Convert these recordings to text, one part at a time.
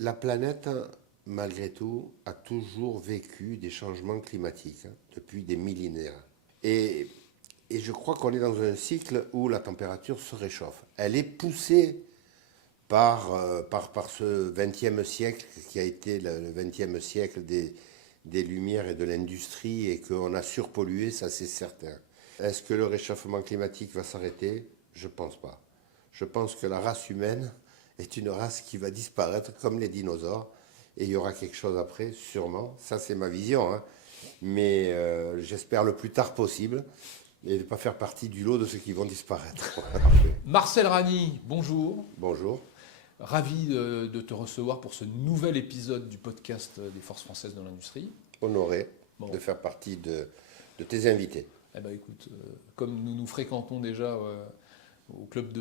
La planète, malgré tout, a toujours vécu des changements climatiques depuis des millénaires. Et, et je crois qu'on est dans un cycle où la température se réchauffe. Elle est poussée par ce XXe siècle qui a été le XXe siècle des Lumières et de l'industrie et qu'on a surpollué, ça c'est certain. Est-ce que le réchauffement climatique va s'arrêter? Je ne pense pas. Je pense que la race humaine est une race qui va disparaître comme les dinosaures et il y aura quelque chose après, sûrement. Ça c'est ma vision, hein. Mais j'espère le plus tard possible et de ne pas faire partie du lot de ceux qui vont disparaître. Marcel Ragny, bonjour. Bonjour. Ravi de te recevoir pour ce nouvel épisode du podcast des Forces françaises de l'industrie. Honoré de faire partie de tes invités. Eh ben, écoute, comme nous nous fréquentons déjà au club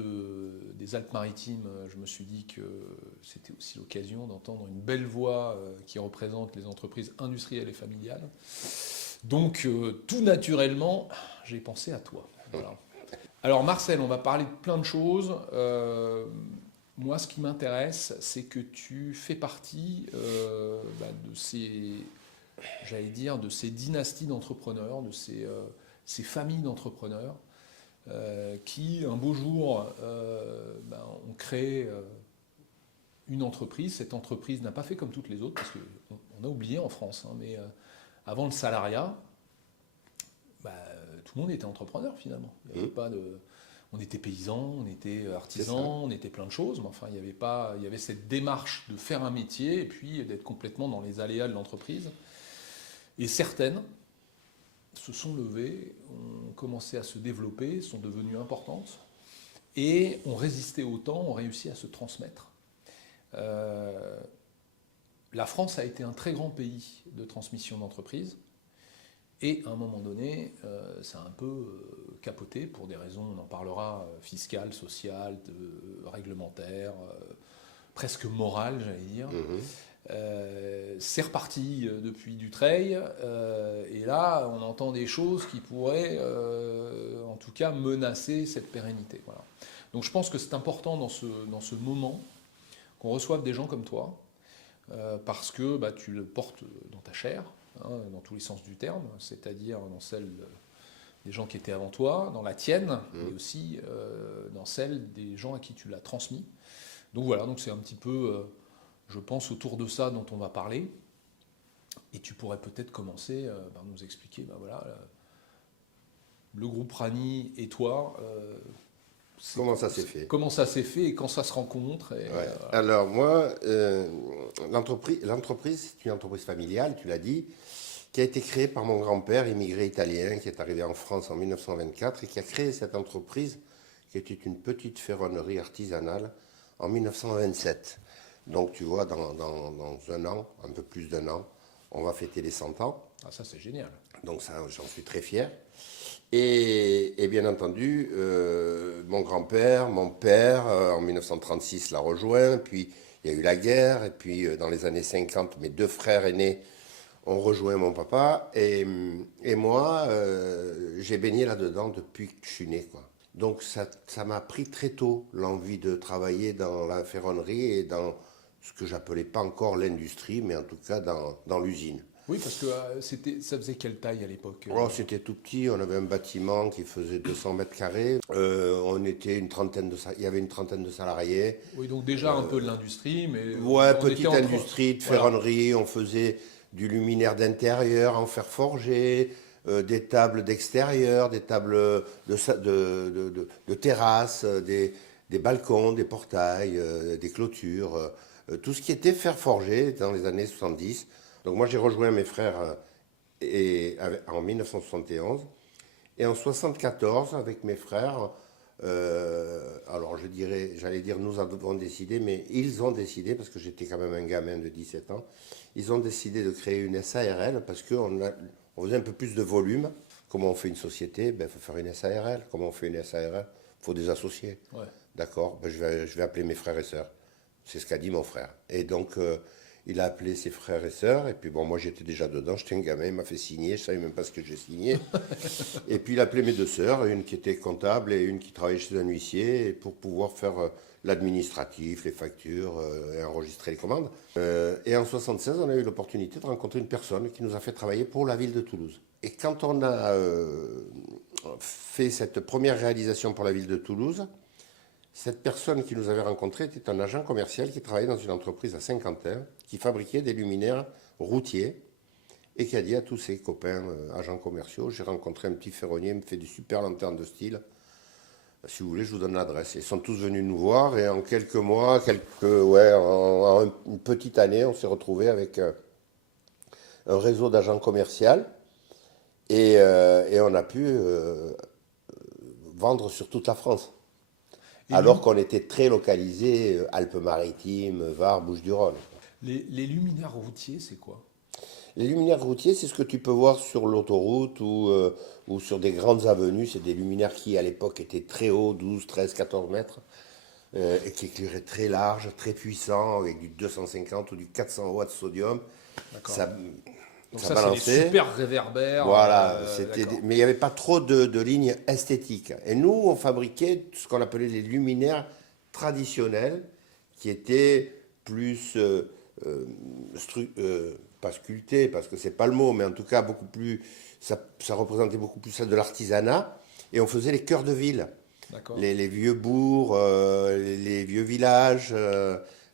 des Alpes-Maritimes, je me suis dit que c'était aussi l'occasion d'entendre une belle voix qui représente les entreprises industrielles et familiales. Donc, tout naturellement, j'ai pensé à toi. Voilà. Alors Marcel, on va parler de plein de choses. Moi, ce qui m'intéresse, c'est que tu fais partie de ces dynasties d'entrepreneurs, de ces familles d'entrepreneurs qui, un beau jour, ont créé une entreprise. Cette entreprise n'a pas fait comme toutes les autres, parce qu'on a oublié en France, mais avant le salariat, tout le monde était entrepreneur finalement. Il y avait pas de... On était paysans, on était artisans, on était plein de choses, mais enfin, il y avait cette démarche de faire un métier et puis d'être complètement dans les aléas de l'entreprise. Et certaines se sont levées, ont commencé à se développer, sont devenues importantes et ont résisté au temps, ont réussi à se transmettre. La France a été un très grand pays de transmission d'entreprises. Et à un moment donné, ça a un peu capoté pour des raisons, on en parlera, fiscales, sociales, réglementaires, presque morales, j'allais dire. C'est reparti depuis Dutreil, et là, on entend des choses qui pourraient, en tout cas, menacer cette pérennité. Voilà. Donc je pense que c'est important dans ce moment qu'on reçoive des gens comme toi, parce que tu le portes dans ta chair, dans tous les sens du terme, c'est-à-dire dans celle des gens qui étaient avant toi, dans la tienne, mais aussi dans celle des gens à qui tu l'as transmis. Donc voilà, donc c'est un petit peu, je pense, autour de ça dont on va parler. Et tu pourrais peut-être commencer par nous expliquer, le groupe Ragny et toi. Comment ça s'est fait? Comment ça s'est fait et quand ça se rencontre. Alors moi, l'entreprise, c'est une entreprise familiale, tu l'as dit, qui a été créée par mon grand-père, immigré italien, qui est arrivé en France en 1924 et qui a créé cette entreprise qui était une petite ferronnerie artisanale en 1927. Donc tu vois, dans un an, un peu plus d'un an, on va fêter les 100 ans. Ah, ça c'est génial. Donc ça, j'en suis très fier. Et bien entendu, mon grand-père, mon père, en 1936 l'a rejoint, puis il y a eu la guerre, et puis dans les années 50, mes deux frères aînés ont rejoint mon papa, et moi, j'ai baigné là-dedans depuis que je suis né, quoi. Donc ça m'a pris très tôt l'envie de travailler dans la ferronnerie et dans ce que j'appelais pas encore l'industrie, mais en tout cas dans l'usine. Oui, parce que ça faisait quelle taille à l'époque? C'était tout petit, on avait un bâtiment qui faisait 200 mètres carrés, on était il y avait une trentaine de salariés. Oui, donc déjà un peu de l'industrie, mais... Ouais, petite industrie de ferronnerie, voilà. On faisait du luminaire d'intérieur en fer forgé, des tables d'extérieur, des tables de terrasse, des balcons, des portails, des clôtures, tout ce qui était fer forgé dans les années 70. Donc moi j'ai rejoint mes frères en 1971 et en 1974 avec mes frères, alors j'allais dire nous avons décidé, mais ils ont décidé, parce que j'étais quand même un gamin de 17 ans, ils ont décidé de créer une SARL parce qu'on faisait un peu plus de volume. Comment on fait une société? Il faut faire une SARL. Comment on fait une SARL? Il faut des associés. Ouais. D'accord, je vais appeler mes frères et sœurs. C'est ce qu'a dit mon frère. Et donc... il a appelé ses frères et sœurs, et puis bon, moi j'étais déjà dedans, j'étais un gamin, il m'a fait signer, je ne savais même pas ce que j'ai signé. Et puis il a appelé mes deux sœurs, une qui était comptable et une qui travaillait chez un huissier, pour pouvoir faire l'administratif, les factures, et enregistrer les commandes. Et en 1976, on a eu l'opportunité de rencontrer une personne qui nous a fait travailler pour la ville de Toulouse. Et quand on a fait cette première réalisation pour la ville de Toulouse, cette personne qui nous avait rencontrés était un agent commercial qui travaillait dans une entreprise à Saint-Quentin, qui fabriquait des luminaires routiers, et qui a dit à tous ses copains agents commerciaux, j'ai rencontré un petit ferronnier, il me fait des super lanternes de style. Si vous voulez, je vous donne l'adresse. Ils sont tous venus nous voir et en quelques mois, en une petite année, on s'est retrouvé avec un réseau d'agents commerciaux et on a pu vendre sur toute la France. Alors qu'on était très localisé, Alpes-Maritimes, Var, Bouches-du-Rhône. Les luminaires routiers, c'est quoi? Les luminaires routiers, c'est ce que tu peux voir sur l'autoroute ou sur des grandes avenues. C'est des luminaires qui, à l'époque, étaient très hauts, 12, 13, 14 mètres, et qui éclairaient très large, très puissant, avec du 250 ou du 400 watts sodium. D'accord. Donc Ça ça, c'est des balançait. super réverbères. Voilà, D'accord. mais il n'y avait pas trop de lignes esthétiques. Et nous, on fabriquait ce qu'on appelait les luminaires traditionnels, qui étaient plus pas sculptés, parce que c'est pas le mot, mais en tout cas beaucoup plus, ça représentait beaucoup plus ça de l'artisanat. Et on faisait les cœurs de ville, les vieux bourgs, les vieux villages,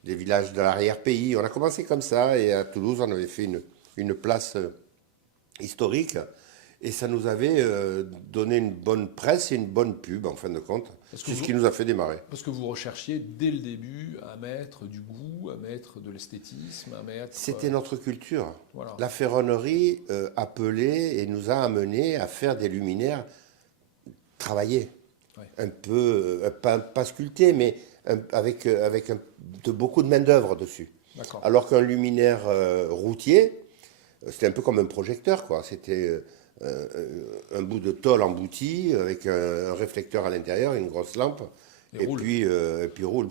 les villages de l'arrière-pays. On a commencé comme ça, et à Toulouse, on avait fait une place historique, et ça nous avait donné une bonne presse et une bonne pub, en fin de compte. C'est ce qui nous a fait démarrer. Parce que vous recherchiez dès le début à mettre du goût, à mettre de l'esthétisme, à mettre... C'était notre culture. Voilà. La ferronnerie appelait et nous a amenés à faire des luminaires travaillés. Ouais. Un peu, pas sculptés, mais avec beaucoup de main-d'œuvre dessus. Alors qu'un luminaire routier, c'était un peu comme un projecteur, quoi. C'était un bout de tôle embouti avec un réflecteur à l'intérieur, une grosse lampe, et puis roule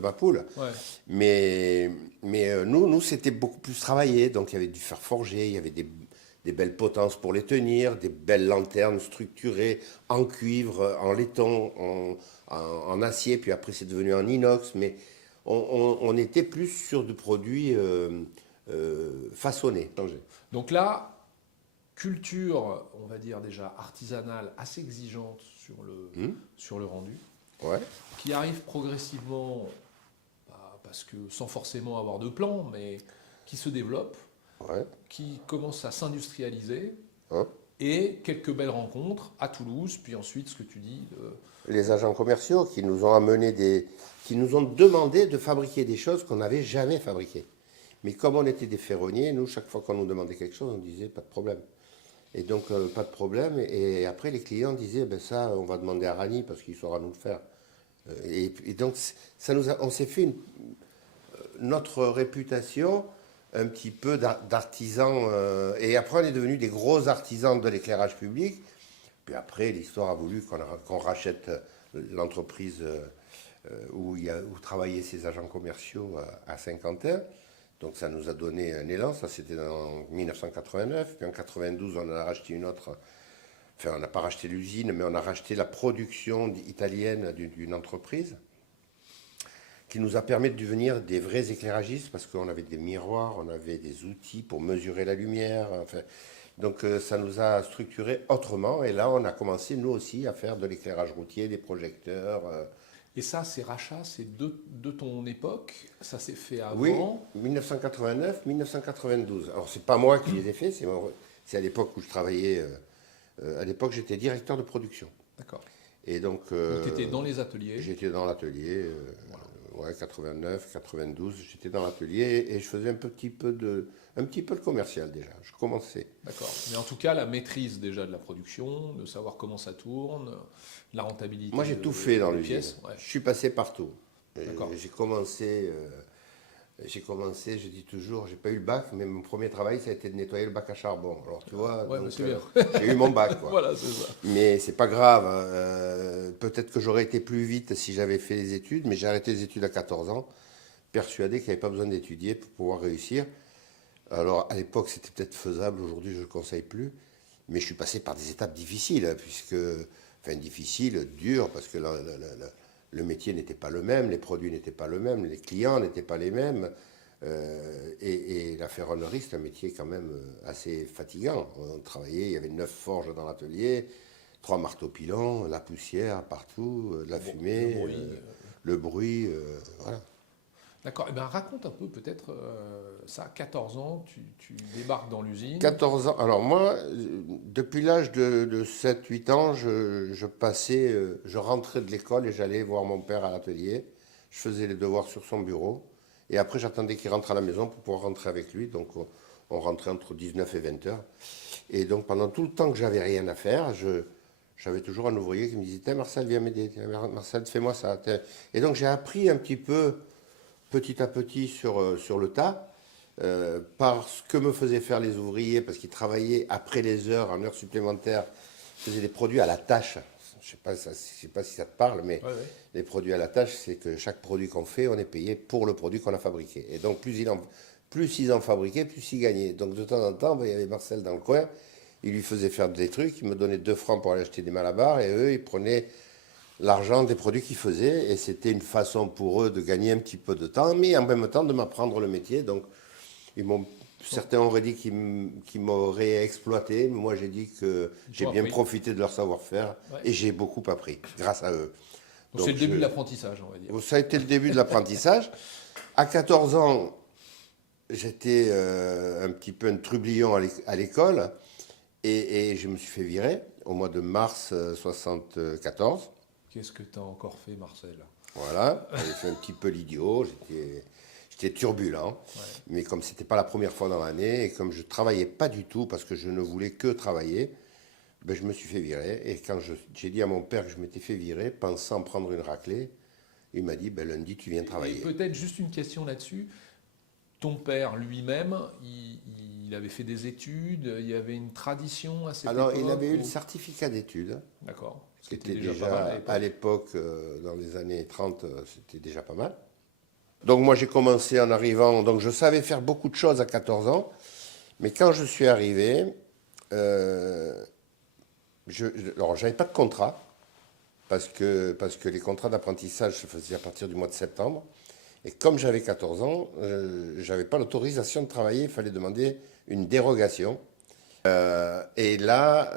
ma poule. Ouais. Mais nous, c'était beaucoup plus travaillé. Donc il y avait du fer forgé, il y avait des belles potences pour les tenir, des belles lanternes structurées en cuivre, en laiton, en acier, puis après c'est devenu en inox. Mais on était plus sur du produit façonné. Donc là, culture, on va dire déjà artisanale, assez exigeante sur le rendu, ouais. Qui arrive progressivement, parce que sans forcément avoir de plan, mais qui se développe, ouais. Qui commence à s'industrialiser, hein. Et quelques belles rencontres à Toulouse, puis ensuite ce que tu dis... Les agents commerciaux qui nous ont amené qui nous ont demandé de fabriquer des choses qu'on n'avait jamais fabriquées. Mais comme on était des ferronniers, nous, chaque fois qu'on nous demandait quelque chose, on disait pas de problème. Et donc, pas de problème. Et après, les clients disaient, ben ça, on va demander à Rani parce qu'il saura nous le faire. Et donc, on s'est fait notre réputation un petit peu d'artisans. Et après, on est devenus des gros artisans de l'éclairage public. Puis après, l'histoire a voulu qu'on rachète l'entreprise où travaillaient ces agents commerciaux à Saint-Quentin. Donc ça nous a donné un élan, ça c'était en 1989, puis en 1992 on en a racheté une autre, enfin on n'a pas racheté l'usine, mais on a racheté la production italienne d'une entreprise qui nous a permis de devenir des vrais éclairagistes parce qu'on avait des miroirs, on avait des outils pour mesurer la lumière, enfin, donc ça nous a structuré autrement et là on a commencé nous aussi à faire de l'éclairage routier, des projecteurs. Et ça, ces rachats, c'est de ton époque? Ça s'est fait avant? Oui, 1989, 1992. Alors, c'est pas moi qui les ai faits, c'est à l'époque où je travaillais. À l'époque, j'étais directeur de production. D'accord. Et donc tu étais dans les ateliers? J'étais dans l'atelier, 89, 92, j'étais dans l'atelier et je faisais un petit peu de commercial déjà. Je commençais. D'accord. Mais en tout cas, la maîtrise déjà de la production, de savoir comment ça tourne, la rentabilité. Moi, j'ai tout fait dans l'usine. Ouais. Je suis passé partout. J'ai commencé, je dis toujours, j'ai pas eu le bac, mais mon premier travail, ça a été de nettoyer le bac à charbon. Alors, tu vois, j'ai eu mon bac. Quoi. Voilà, c'est ça. Mais c'est pas grave. Peut-être que j'aurais été plus vite si j'avais fait les études, mais j'ai arrêté les études à 14 ans, persuadé qu'il n'y avait pas besoin d'étudier pour pouvoir réussir. Alors, à l'époque, c'était peut-être faisable. Aujourd'hui, je ne le conseille plus. Mais je suis passé par des étapes difficiles, difficiles, dures, parce que le métier n'était pas le même, les produits n'étaient pas le même, les clients n'étaient pas les mêmes. Et la ferronnerie, c'est un métier quand même assez fatigant. On travaillait, il y avait 9 forges dans l'atelier, 3 marteaux pilons, la poussière partout, de la fumée, le bruit, voilà. D'accord. Eh ben, raconte un peu peut-être ça. 14 ans, tu débarques dans l'usine. 14 ans. Alors moi, depuis l'âge de 7-8 ans, je rentrais de l'école et j'allais voir mon père à l'atelier. Je faisais les devoirs sur son bureau. Et après, j'attendais qu'il rentre à la maison pour pouvoir rentrer avec lui. Donc on rentrait entre 19 et 20 heures. Et donc pendant tout le temps que j'avais rien à faire, j'avais toujours un ouvrier qui me disait: Tiens, Marcel, viens m'aider. Tiens, Marcel, fais-moi ça. Tiens. Et donc j'ai appris un petit peu, petit à petit, sur le tas. Par ce que me faisaient faire les ouvriers, parce qu'ils travaillaient après les heures, en heures supplémentaires, ils faisaient des produits à la tâche. Je sais pas si ça te parle, mais les produits à la tâche, c'est que chaque produit qu'on fait, on est payé pour le produit qu'on a fabriqué. Et donc, plus ils en fabriquaient, plus ils gagnaient. Donc, de temps en temps, il y avait Marcel dans le coin, il lui faisait faire des trucs, il me donnait 2 francs pour aller acheter des malabars, et eux, ils prenaient l'argent des produits qu'ils faisaient, et c'était une façon pour eux de gagner un petit peu de temps, mais en même temps de m'apprendre le métier. Donc, certains auraient dit qu'ils m'auraient exploité, mais moi j'ai dit que j'ai bien profité de leur savoir-faire et j'ai beaucoup appris grâce à eux. Donc c'est le début de l'apprentissage, on va dire. Ça a été le début de l'apprentissage. À 14 ans, j'étais un petit peu un trublion à l'école et je me suis fait virer au mois de mars 74. Qu'est-ce que tu as encore fait, Marcel? Voilà, j'ai fait un petit peu l'idiot, j'étais turbulent, mais comme ce n'était pas la première fois dans l'année, et comme je ne travaillais pas du tout, parce que je ne voulais que travailler, ben je me suis fait virer. Et quand j'ai dit à mon père que je m'étais fait virer, pensant prendre une raclée, il m'a dit, ben, lundi, tu viens travailler. Et peut-être juste une question là-dessus. Ton père lui-même, il avait fait des études, il y avait une tradition à cette époque? Alors, il avait eu le certificat d'études. D'accord. C'était déjà à l'époque, dans les années 30, c'était déjà pas mal. Donc moi j'ai commencé en arrivant, donc je savais faire beaucoup de choses à 14 ans, mais quand je suis arrivé, alors j'avais pas de contrat, parce que les contrats d'apprentissage se faisaient à partir du mois de septembre, et comme j'avais 14 ans, j'avais pas l'autorisation de travailler, il fallait demander une dérogation. Et là,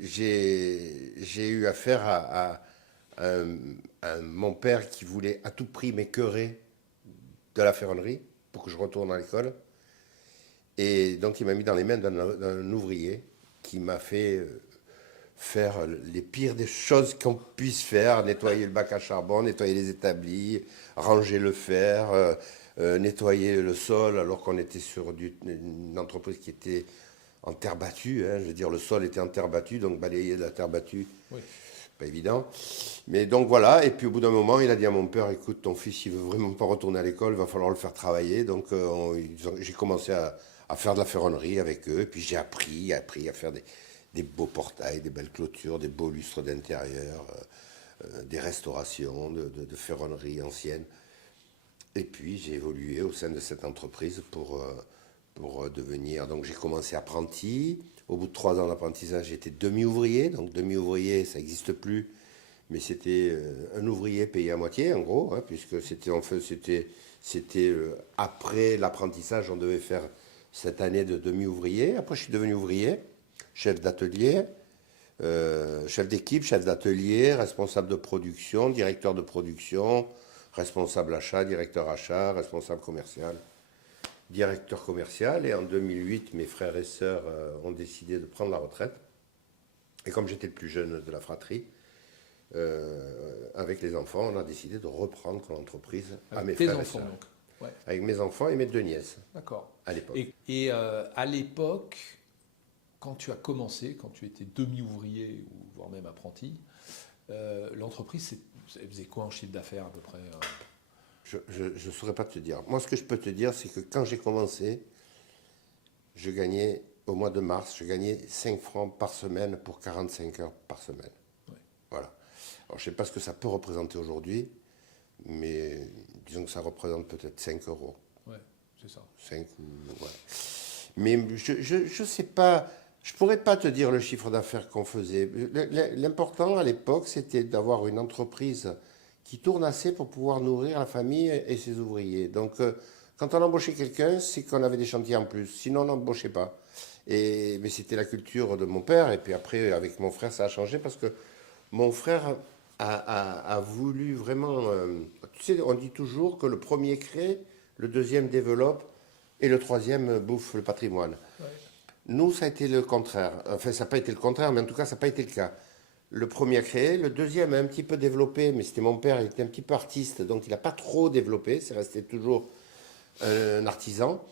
j'ai eu affaire à mon père qui voulait à tout prix m'écœurer de la ferronnerie pour que je retourne à l'école. Et donc il m'a mis dans les mains d'un ouvrier qui m'a fait faire les pires des choses qu'on puisse faire, nettoyer le bac à charbon, nettoyer les établis, ranger le fer, nettoyer le sol, alors qu'on était sur une entreprise qui était en terre battue, hein, je veux dire, le sol était en terre battue, donc balayer de la terre battue, pas évident. Mais donc voilà, et puis au bout d'un moment, il a dit à mon père: écoute, ton fils, il veut vraiment pas retourner à l'école, il va falloir le faire travailler. Donc j'ai commencé à faire de la ferronnerie avec eux, et puis j'ai appris à faire des beaux portails, des belles clôtures, des beaux lustres d'intérieur, des restaurations de ferronnerie ancienne. Et puis j'ai évolué au sein de cette entreprise pour devenir... Donc j'ai commencé apprenti. Au bout de 3 ans d'apprentissage, j'étais demi-ouvrier. Donc demi-ouvrier, ça n'existe plus. Mais c'était un ouvrier payé à moitié, en gros, hein, puisque c'était après l'apprentissage, on devait faire cette année de demi-ouvrier. Après, je suis devenu ouvrier, chef d'atelier, chef d'équipe, chef d'atelier, responsable de production, directeur de production, responsable achat, responsable commercial, directeur commercial. Et en 2008, mes frères et sœurs ont décidé de prendre la retraite. Et comme j'étais le plus jeune de la fratrie, avec les enfants, on a décidé de reprendre l'entreprise à mes frères et sœurs. Donc. Ouais. Avec mes enfants et mes 2 nièces. D'accord. À l'époque. Et à l'époque, quand tu as commencé, quand tu étais demi-ouvrier, ou voire même apprenti, l'entreprise, elle faisait quoi en chiffre d'affaires à peu près? Je ne saurais pas te dire. Moi, ce que je peux te dire, c'est que quand j'ai commencé, je gagnais, au mois de mars, je gagnais 5 francs par semaine pour 45 heures par semaine. Ouais. Voilà. Alors, je ne sais pas ce que ça peut représenter aujourd'hui, mais disons que ça représente peut-être 5 euros. Ouais, c'est ça. 5 ou... Ouais. Mais je ne sais pas... Je pourrais pas te dire le chiffre d'affaires qu'on faisait. L'important à l'époque, c'était d'avoir une entreprise qui tourne assez pour pouvoir nourrir la famille et ses ouvriers. Donc, quand on embauchait quelqu'un, c'est qu'on avait des chantiers en plus. Sinon, on n'embauchait pas. Mais c'était la culture de mon père. Et puis après, avec mon frère, ça a changé parce que mon frère a voulu vraiment. Tu sais, on dit toujours que le premier crée, le deuxième développe et le troisième bouffe le patrimoine. Ouais. Nous, ça a été le contraire. Enfin, ça n'a pas été le contraire, mais en tout cas, ça n'a pas été le cas. Le premier a créé, le deuxième a un petit peu développé, mais c'était mon père, il était un petit peu artiste, donc il n'a pas trop développé, c'est resté toujours un artisan.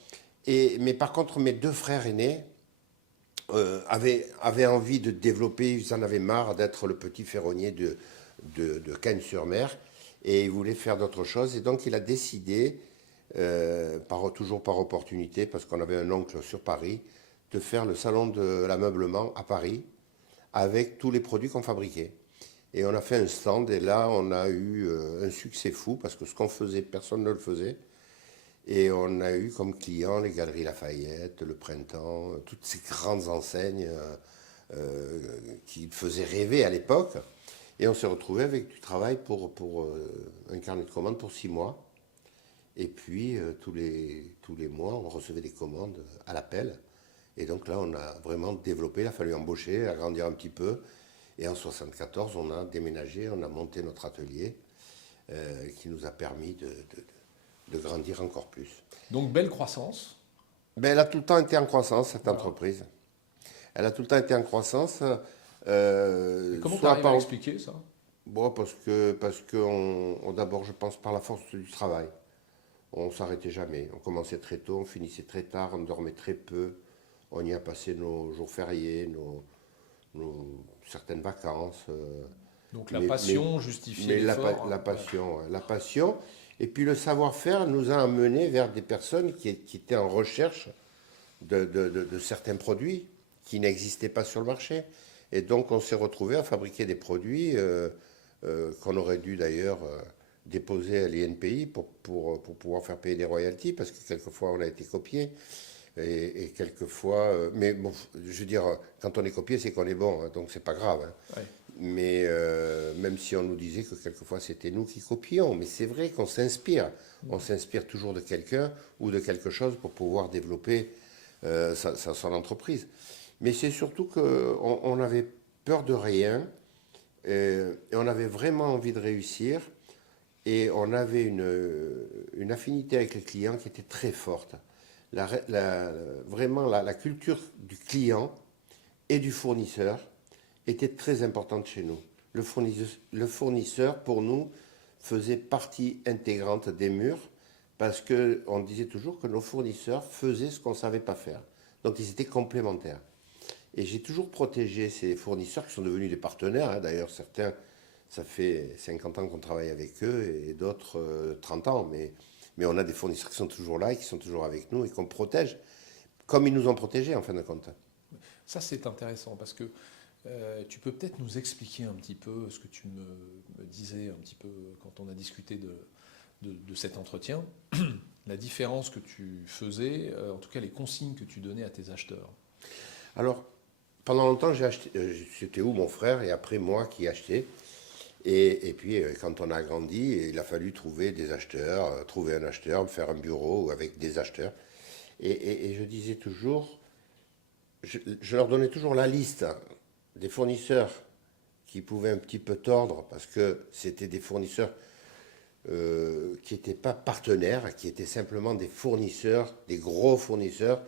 Mais par contre, mes deux frères aînés avaient envie de développer, ils en avaient marre d'être le petit ferronnier de Cagnes-sur-Mer, et ils voulaient faire d'autres choses. Et donc, il a décidé, toujours par opportunité, parce qu'on avait un oncle sur Paris, de faire le salon de l'ameublement à Paris, avec tous les produits qu'on fabriquait. Et on a fait un stand et là, on a eu un succès fou parce que ce qu'on faisait, personne ne le faisait. Et on a eu comme clients les Galeries Lafayette, le Printemps, toutes ces grandes enseignes qui faisaient rêver à l'époque. Et on s'est retrouvé avec du travail pour un carnet de commandes pour 6 mois. Et puis, tous les mois, on recevait des commandes à l'appel. Et donc là, on a vraiment développé, il a fallu embaucher, agrandir un petit peu. Et en 1974, on a déménagé, on a monté notre atelier qui nous a permis de grandir encore plus. Donc, belle croissance. Ben, elle a tout le temps été en croissance, cette Voilà. entreprise. Elle a tout le temps été en croissance. Et comment tu arrives à expliquer ça? Bon, parce que d'abord, je pense, par la force du travail. On ne s'arrêtait jamais. On commençait très tôt, on finissait très tard, on dormait très peu. On y a passé nos jours fériés, certaines vacances. Donc la passion justifiait l'effort. La passion, ouais, la passion. Et puis le savoir-faire nous a amenés vers des personnes qui étaient en recherche de certains produits qui n'existaient pas sur le marché. Et donc on s'est retrouvé à fabriquer des produits qu'on aurait dû d'ailleurs déposer à l'INPI pour pouvoir faire payer des royalties, parce que quelquefois on a été copié. Et quelquefois, mais bon, je veux dire, quand on est copié, c'est qu'on est bon, hein, donc c'est pas grave. Hein. Ouais. Mais même si on nous disait que quelquefois c'était nous qui copions, mais c'est vrai qu'on s'inspire. On s'inspire toujours de quelqu'un ou de quelque chose pour pouvoir développer son entreprise. Mais c'est surtout qu'on avait peur de rien et on avait vraiment envie de réussir et on avait une affinité avec les clients qui était très forte. Vraiment la culture du client et du fournisseur était très importante chez nous. Le fournisseur, pour nous, faisait partie intégrante des murs parce qu'on disait toujours que nos fournisseurs faisaient ce qu'on ne savait pas faire. Donc ils étaient complémentaires. Et j'ai toujours protégé ces fournisseurs qui sont devenus des partenaires. Hein. D'ailleurs, certains, ça fait 50 ans qu'on travaille avec eux et d'autres 30 ans. Mais on a des fournisseurs qui sont toujours là et qui sont toujours avec nous et qu'on protège, comme ils nous ont protégés en fin de compte. Ça, c'est intéressant parce que tu peux peut-être nous expliquer un petit peu ce que tu me disais un petit peu quand on a discuté de cet entretien, la différence que tu faisais, en tout cas les consignes que tu donnais à tes acheteurs. Alors, pendant longtemps, j'ai acheté, c'était où mon frère et après moi qui achetais. Et puis, quand on a grandi, il a fallu trouver des acheteurs, trouver un acheteur, faire un bureau avec des acheteurs. Et je disais toujours, je leur donnais toujours la liste des fournisseurs qui pouvaient un petit peu tordre, parce que c'était des fournisseurs qui n'étaient pas partenaires, qui étaient simplement des fournisseurs, des gros fournisseurs,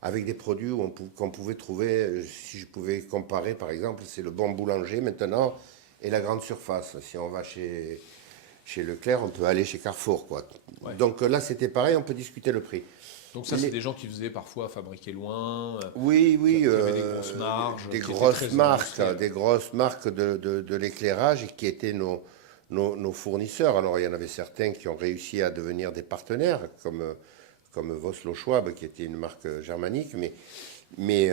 avec des produits qu'on pouvait trouver, si je pouvais comparer par exemple, c'est le Bon Boulanger maintenant, et la grande surface. Si on va chez Leclerc, on peut aller chez Carrefour, quoi. Ouais. Donc là, c'était pareil, on peut discuter le prix. Donc ça, c'est des gens qui faisaient parfois fabriquer loin. Oui, qui avaient des grosses marges. Des grosses marques de l'éclairage qui étaient nos fournisseurs. Alors, il y en avait certains qui ont réussi à devenir des partenaires, comme Vossloh Schwab, qui était une marque germanique. Mais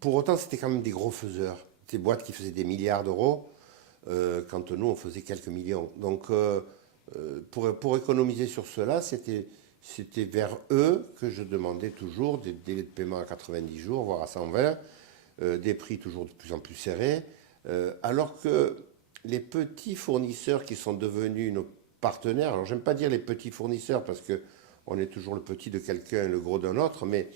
pour autant, c'était quand même des gros faiseurs. Des boîtes qui faisaient des milliards d'euros, quand nous, on faisait quelques millions. Donc, pour économiser sur cela, c'était c'était vers eux que je demandais toujours des délais de paiement à 90 jours, voire à 120, des prix toujours de plus en plus serrés, alors que les petits fournisseurs qui sont devenus nos partenaires, alors j'aime pas dire les petits fournisseurs parce que on est toujours le petit de quelqu'un et le gros d'un autre, mais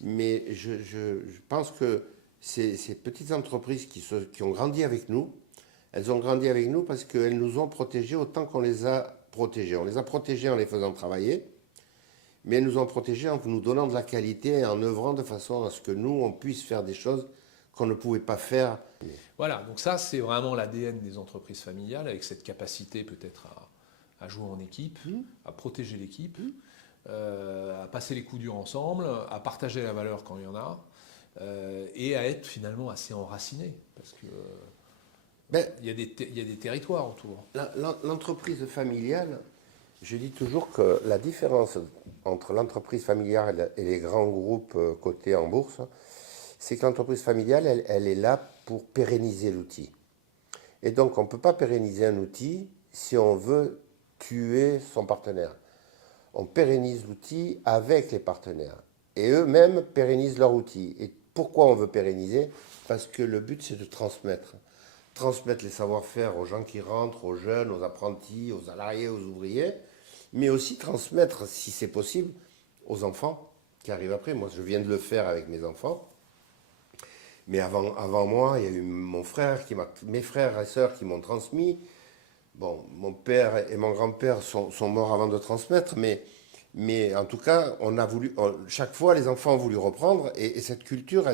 je pense que ces petites entreprises qui ont grandi avec nous, elles ont grandi avec nous parce qu'elles nous ont protégés autant qu'on les a protégés. On les a protégés en les faisant travailler, mais elles nous ont protégés en nous donnant de la qualité et en œuvrant de façon à ce que nous, on puisse faire des choses qu'on ne pouvait pas faire. Voilà, donc ça c'est vraiment l'ADN des entreprises familiales, avec cette capacité peut-être à jouer en équipe, à protéger l'équipe, à passer les coups durs ensemble, à partager la valeur quand il y en a, et à être finalement assez enraciné, parce que il y a des territoires autour. L'entreprise familiale, je dis toujours que la différence entre l'entreprise familiale et les grands groupes cotés en bourse, c'est que l'entreprise familiale, elle est là pour pérenniser l'outil. Et donc, on ne peut pas pérenniser un outil si on veut tuer son partenaire. On pérennise l'outil avec les partenaires. Et eux-mêmes pérennisent leur outil. Et pourquoi on veut pérenniser? Parce que le but, c'est de transmettre. Transmettre les savoir-faire aux gens qui rentrent, aux jeunes, aux apprentis, aux salariés, aux ouvriers, mais aussi transmettre, si c'est possible, aux enfants qui arrivent après. Moi, je viens de le faire avec mes enfants. Mais avant moi, il y a eu mon frère, mes frères et sœurs qui m'ont transmis. Bon, mon père et mon grand-père sont morts avant de transmettre, mais en tout cas, chaque fois, les enfants ont voulu reprendre, et cette culture,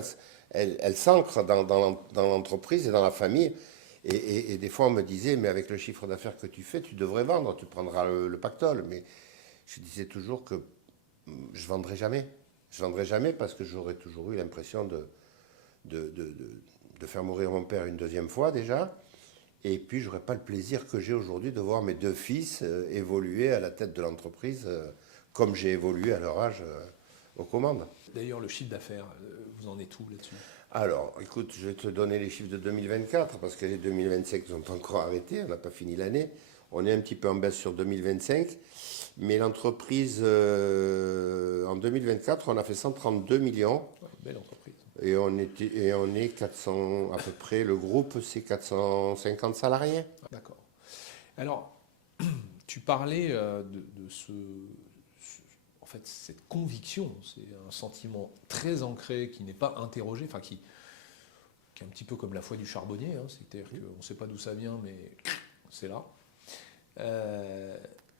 elle s'ancre dans l'entreprise et dans la famille. Et des fois, on me disait, mais avec le chiffre d'affaires que tu fais, tu devrais vendre, tu prendras le pactole. Mais je disais toujours que je ne vendrai jamais. Je ne vendrai jamais parce que j'aurais toujours eu l'impression de faire mourir mon père une deuxième fois déjà. Et puis, je n'aurais pas le plaisir que j'ai aujourd'hui de voir mes deux fils évoluer à la tête de l'entreprise comme j'ai évolué à leur âge aux commandes. D'ailleurs, le chiffre d'affaires, vous en êtes où là-dessus? Alors, écoute, je vais te donner les chiffres de 2024 parce que les 2025 ne sont pas encore arrêtés, on n'a pas fini l'année. On est un petit peu en baisse sur 2025, mais l'entreprise, en 2024, on a fait 132 millions. Ouais, belle entreprise. Et on est 400, à peu près, le groupe, c'est 450 salariés. D'accord. Alors, tu parlais en fait, cette conviction, c'est un sentiment très ancré qui n'est pas interrogé, enfin qui est un petit peu comme la foi du charbonnier, hein, c'est-à-dire qu'on ne sait pas d'où ça vient, mais c'est là,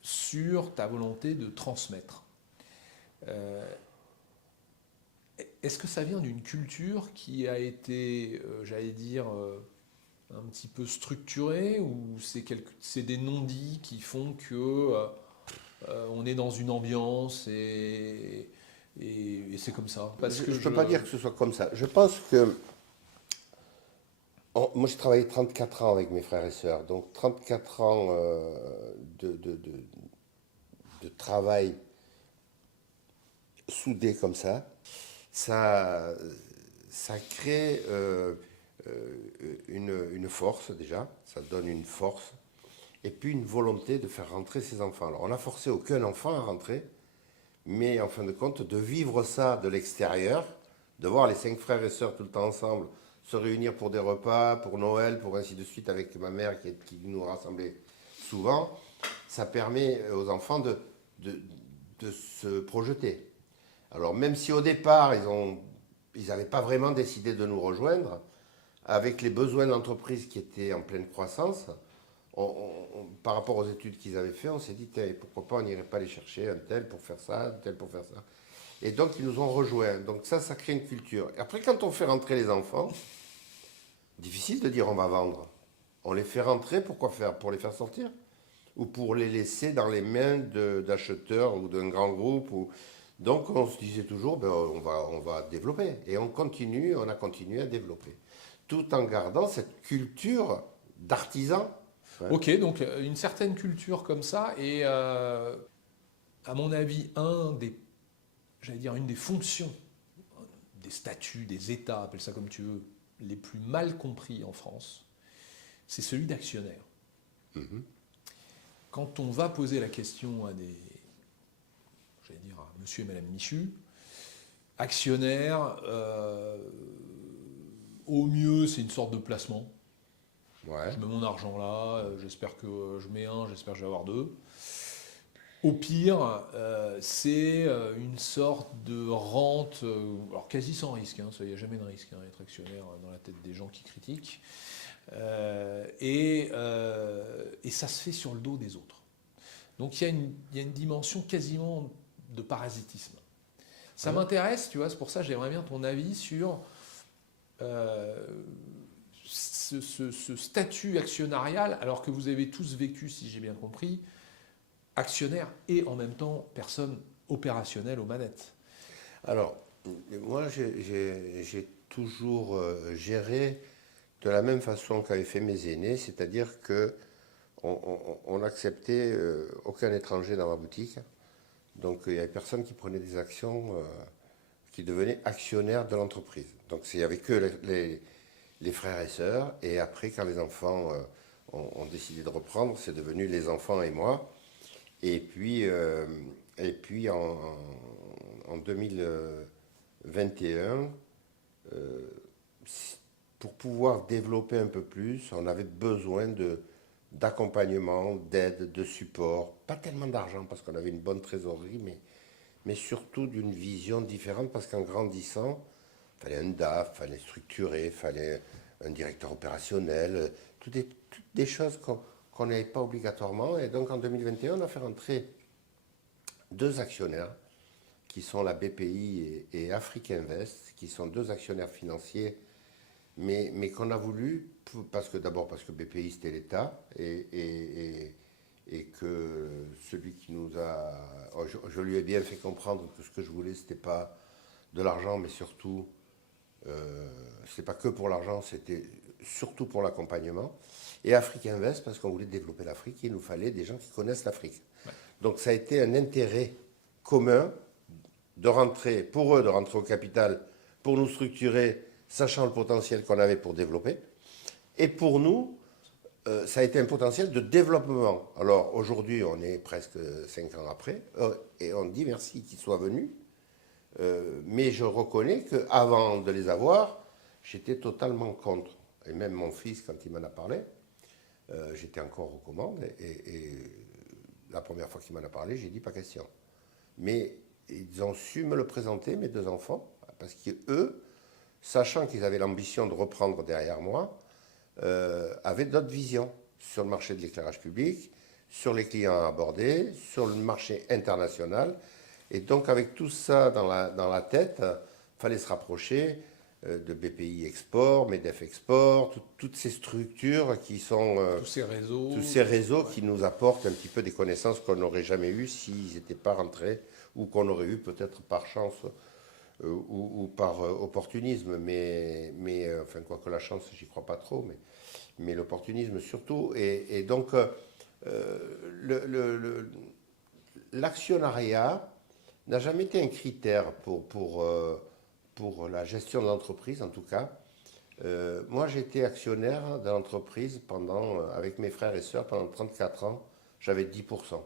sur ta volonté de transmettre. Est-ce que ça vient d'une culture qui a été, j'allais dire, un petit peu structurée, ou c'est des non-dits qui font que on est dans une ambiance et c'est comme ça? Parce que je ne peux pas dire que ce soit comme ça. Je pense que... moi, j'ai travaillé 34 ans avec mes frères et sœurs. Donc, 34 ans de travail soudé comme ça crée une force déjà. Ça donne une force. Et puis une volonté de faire rentrer ses enfants. Alors, on n'a forcé aucun enfant à rentrer, mais en fin de compte, de vivre ça de l'extérieur, de voir les 5 frères et sœurs tout le temps ensemble, se réunir pour des repas, pour Noël, pour ainsi de suite, avec ma mère qui nous rassemblait souvent, ça permet aux enfants de se projeter. Alors, même si au départ, ils n'avaient pas vraiment décidé de nous rejoindre, avec les besoins de l'entreprise qui étaient en pleine croissance, par rapport aux études qu'ils avaient fait, on s'est dit, pourquoi pas on n'irait pas les chercher un tel pour faire ça, un tel pour faire ça. Et donc, ils nous ont rejoints. Donc ça crée une culture. Et après, quand on fait rentrer les enfants, difficile de dire on va vendre. On les fait rentrer, pourquoi faire? Pour les faire sortir? Ou pour les laisser dans les mains d'acheteurs ou d'un grand groupe Donc, on se disait toujours, on va développer. Et on a continué à développer. Tout en gardant cette culture d'artisan. Ouais. Ok, donc une certaine culture comme ça, et à mon avis, une des fonctions, des statuts, des états, appelle ça comme tu veux, les plus mal compris en France, c'est celui d'actionnaire. Quand on va poser la question à j'allais dire, à monsieur et madame Michu, actionnaires, au mieux, c'est une sorte de placement. Ouais. Je mets mon argent là, j'espère que je mets un, j'espère que je vais avoir deux. Au pire, c'est une sorte de rente, alors quasi sans risque, il n'y a jamais de risque, être actionnaire dans la tête des gens qui critiquent. Et ça se fait sur le dos des autres. Donc il y a une dimension quasiment de parasitisme. Ça m'intéresse, tu vois, c'est pour ça que j'aimerais bien ton avis sur ce statut actionnarial, alors que vous avez tous vécu, si j'ai bien compris, actionnaire et en même temps personne opérationnelle aux manettes. Alors, moi, j'ai toujours géré de la même façon qu'avaient fait mes aînés, c'est-à-dire que on acceptait aucun étranger dans ma boutique. Donc, il n'y avait personne qui prenait des actions, qui devenait actionnaire de l'entreprise. Donc, il n'y avait que les frères et sœurs. Et après, quand les enfants ont décidé de reprendre, c'est devenu les enfants et moi. Et puis en 2021, pour pouvoir développer un peu plus, on avait besoin d'accompagnement, d'aide, de support. Pas tellement d'argent parce qu'on avait une bonne trésorerie, mais surtout d'une vision différente parce qu'en grandissant, il fallait un DAF, il fallait structurer, il fallait un directeur opérationnel, toutes des choses qu'on n'avait pas obligatoirement. Et donc en 2021, on a fait rentrer deux actionnaires qui sont la BPI et Afrique Invest, qui sont deux actionnaires financiers, mais qu'on a voulu, d'abord parce que BPI c'était l'État, et que celui qui nous a... Je lui ai bien fait comprendre que ce que je voulais, c'était pas de l'argent, mais surtout, c'était pas que pour l'argent, c'était surtout pour l'accompagnement. Et Afrique Invest, parce qu'on voulait développer l'Afrique, il nous fallait des gens qui connaissent l'Afrique. Ouais. Donc ça a été un intérêt commun pour eux de rentrer au capital, pour nous structurer, sachant le potentiel qu'on avait pour développer. Et pour nous, ça a été un potentiel de développement. Alors aujourd'hui, on est presque 5 ans après, et on dit merci qu'ils soient venus. Mais je reconnais qu'avant de les avoir, j'étais totalement contre. Et même mon fils, quand il m'en a parlé, j'étais encore aux commandes, et la première fois qu'il m'en a parlé, j'ai dit pas question. Mais ils ont su me le présenter, mes deux enfants, parce qu'eux, sachant qu'ils avaient l'ambition de reprendre derrière moi, avaient d'autres visions sur le marché de l'éclairage public, sur les clients à aborder, sur le marché international. Et donc avec tout ça dans la tête, il fallait se rapprocher de BPI Export, MEDEF Export, toutes ces structures qui sont... tous ces réseaux qui nous apportent un petit peu des connaissances qu'on n'aurait jamais eues s'ils n'étaient pas rentrés, ou qu'on aurait eu peut-être par chance ou par opportunisme. Mais enfin, quoique la chance, j'y crois pas trop, mais l'opportunisme surtout. Et donc, l'actionnariat n'a jamais été un critère pour la gestion de l'entreprise, en tout cas. Moi, j'ai été actionnaire de l'entreprise avec mes frères et sœurs pendant 34 ans. J'avais 10%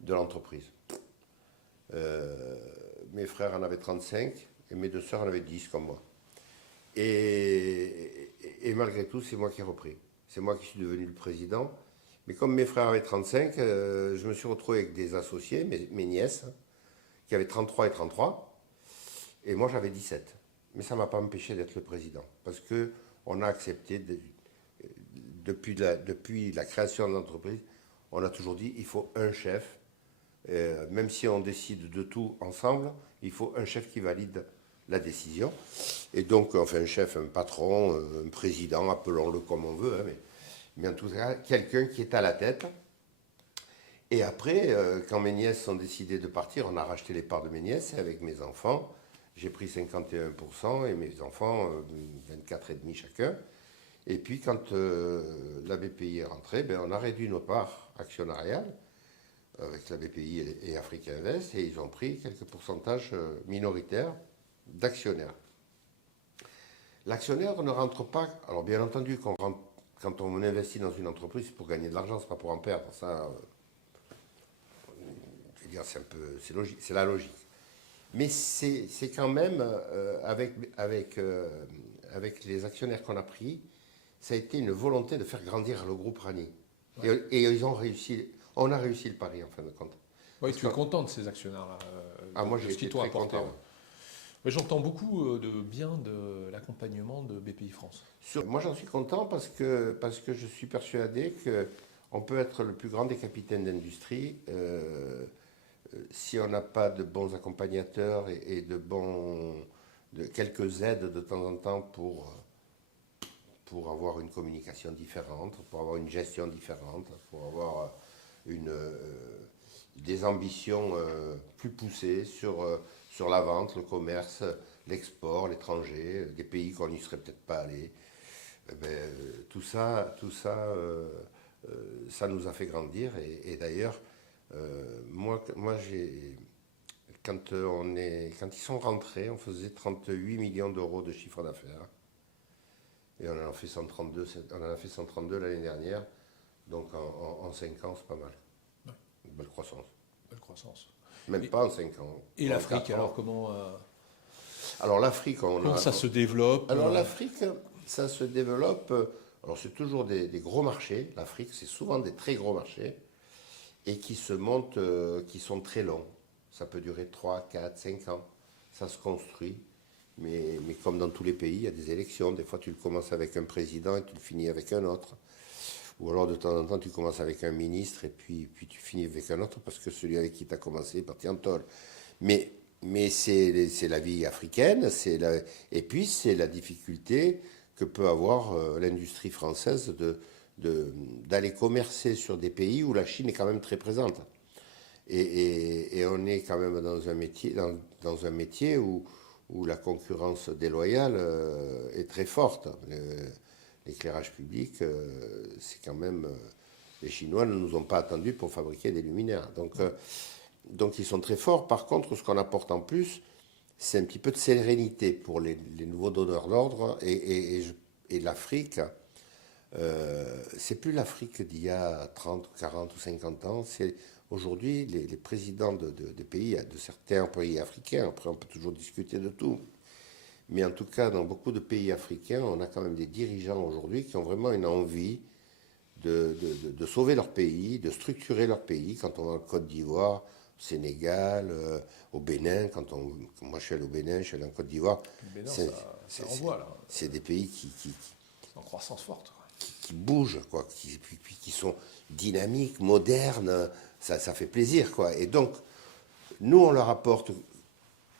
de l'entreprise. Mes frères en avaient 35 et mes deux sœurs en avaient 10 comme moi. Et malgré tout, c'est moi qui ai repris. C'est moi qui suis devenu le président. Mais comme mes frères avaient 35, je me suis retrouvé avec des associés, mes nièces, qui avaient 33 et 33. Et moi, j'avais 17. Mais ça ne m'a pas empêché d'être le président. Parce qu'on a accepté, depuis la création de l'entreprise, on a toujours dit il faut un chef. Même si on décide de tout ensemble, il faut un chef qui valide la décision. Et donc, enfin, un chef, un patron, un président, appelons-le comme on veut, hein, mais en tout cas, quelqu'un qui est à la tête. Et après, quand mes nièces ont décidé de partir, on a racheté les parts de mes nièces, et avec mes enfants, j'ai pris 51% et mes enfants, 24,5% chacun. Et puis, quand la BPI est rentrée, on a réduit nos parts actionnariales avec la BPI et Afrique Invest, et ils ont pris quelques pourcentages minoritaires d'actionnaires. L'actionnaire ne rentre pas... Alors, bien entendu, quand on investit dans une entreprise, c'est pour gagner de l'argent, c'est pas pour en perdre. Ça, dire, c'est logique, c'est la logique. Mais c'est quand même, avec les actionnaires qu'on a pris, ça a été une volonté de faire grandir le groupe Rani. Ouais. Et on a réussi le pari en fin de compte. Oui, Parce tu es que- content de ces actionnaires-là, moi de j'ai ce qu'ils été t'ont très apporté. content. Ouais. Mais j'entends beaucoup de bien de l'accompagnement de BPI France. Moi j'en suis content parce que je suis persuadé qu'on peut être le plus grand des capitaines d'industrie si on n'a pas de bons accompagnateurs et de quelques aides de temps en temps pour avoir une communication différente, pour avoir une gestion différente, pour avoir des ambitions plus poussées sur la vente, le commerce, l'export, l'étranger, des pays qu'on n'y serait peut-être pas allé. Tout ça, ça nous a fait grandir. Et d'ailleurs, moi quand ils sont rentrés, on faisait 38 millions d'euros de chiffre d'affaires. Et on en a fait 132 l'année dernière. Donc en 5 ans, c'est pas mal. Ouais. Une belle croissance. Belle croissance. Même pas en 5 ans. Et En l'Afrique, 4 ans. alors comment Alors l'Afrique, ça se développe Alors l'Afrique, ça se développe. Alors c'est toujours des gros marchés. L'Afrique, c'est souvent des très gros marchés et qui se montent, qui sont très longs. Ça peut durer 3, 4, 5 ans. Ça se construit. Mais comme dans tous les pays, il y a des élections. Des fois, tu le commences avec un président et tu le finis avec un autre. Ou alors, de temps en temps, tu commences avec un ministre et puis tu finis avec un autre parce que celui avec qui tu as commencé est parti en tôle. Mais c'est la vie africaine, et puis c'est la difficulté que peut avoir l'industrie française d'aller commercer sur des pays où la Chine est quand même très présente. Et on est quand même dans un métier où la concurrence déloyale est très forte. L'éclairage public, c'est quand même... les Chinois ne nous ont pas attendus pour fabriquer des luminaires. Donc ils sont très forts. Par contre, ce qu'on apporte en plus, c'est un petit peu de sérénité pour les nouveaux donneurs d'ordre. Et l'Afrique, c'est plus l'Afrique d'il y a 30, 40 ou 50 ans. C'est aujourd'hui les présidents des pays, de certains pays africains. Après, on peut toujours discuter de tout. Mais en tout cas, dans beaucoup de pays africains, on a quand même des dirigeants aujourd'hui qui ont vraiment une envie de sauver leur pays, de structurer leur pays. Quand on va en Côte d'Ivoire, au Sénégal, au Bénin, moi je suis allé au Bénin, je suis allé en Côte d'Ivoire, Le Bénin, ça envoie là. c'est des pays En croissance forte. qui bougent, quoi, qui sont dynamiques, modernes, ça fait plaisir, quoi. Et donc, nous, on leur apporte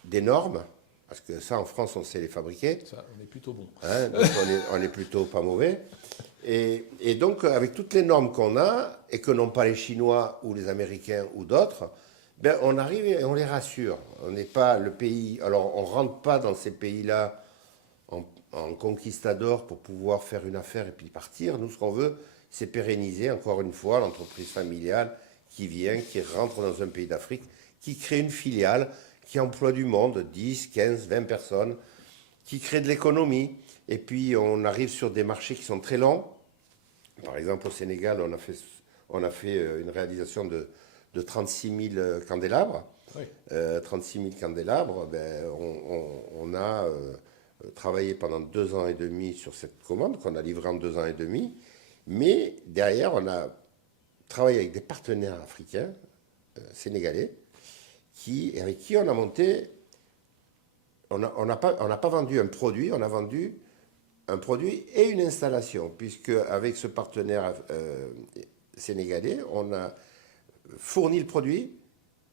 des normes, parce que ça, en France, on sait les fabriquer. Ça, on est plutôt bon. Hein, donc on est plutôt pas mauvais. Et donc, avec toutes les normes qu'on a, et que n'ont pas les Chinois ou les Américains ou d'autres, ben, on arrive et on les rassure. On n'est pas le pays... Alors, on ne rentre pas dans ces pays-là en conquistador pour pouvoir faire une affaire et puis partir. Nous, ce qu'on veut, c'est pérenniser, encore une fois, l'entreprise familiale qui vient, qui rentre dans un pays d'Afrique, qui crée une filiale, qui emploie du monde, 10, 15, 20 personnes, qui crée de l'économie. Et puis, on arrive sur des marchés qui sont très longs. Par exemple, au Sénégal, on a fait une réalisation de 36 000 candélabres. Oui. 36 000 candélabres, ben, on a travaillé pendant 2 ans et demi sur cette commande, qu'on a livrée en 2 ans et demi. Mais derrière, on a travaillé avec des partenaires africains, sénégalais, avec qui on a monté... On n'a pas vendu un produit, on a vendu un produit et une installation, puisque avec ce partenaire sénégalais, on a fourni le produit,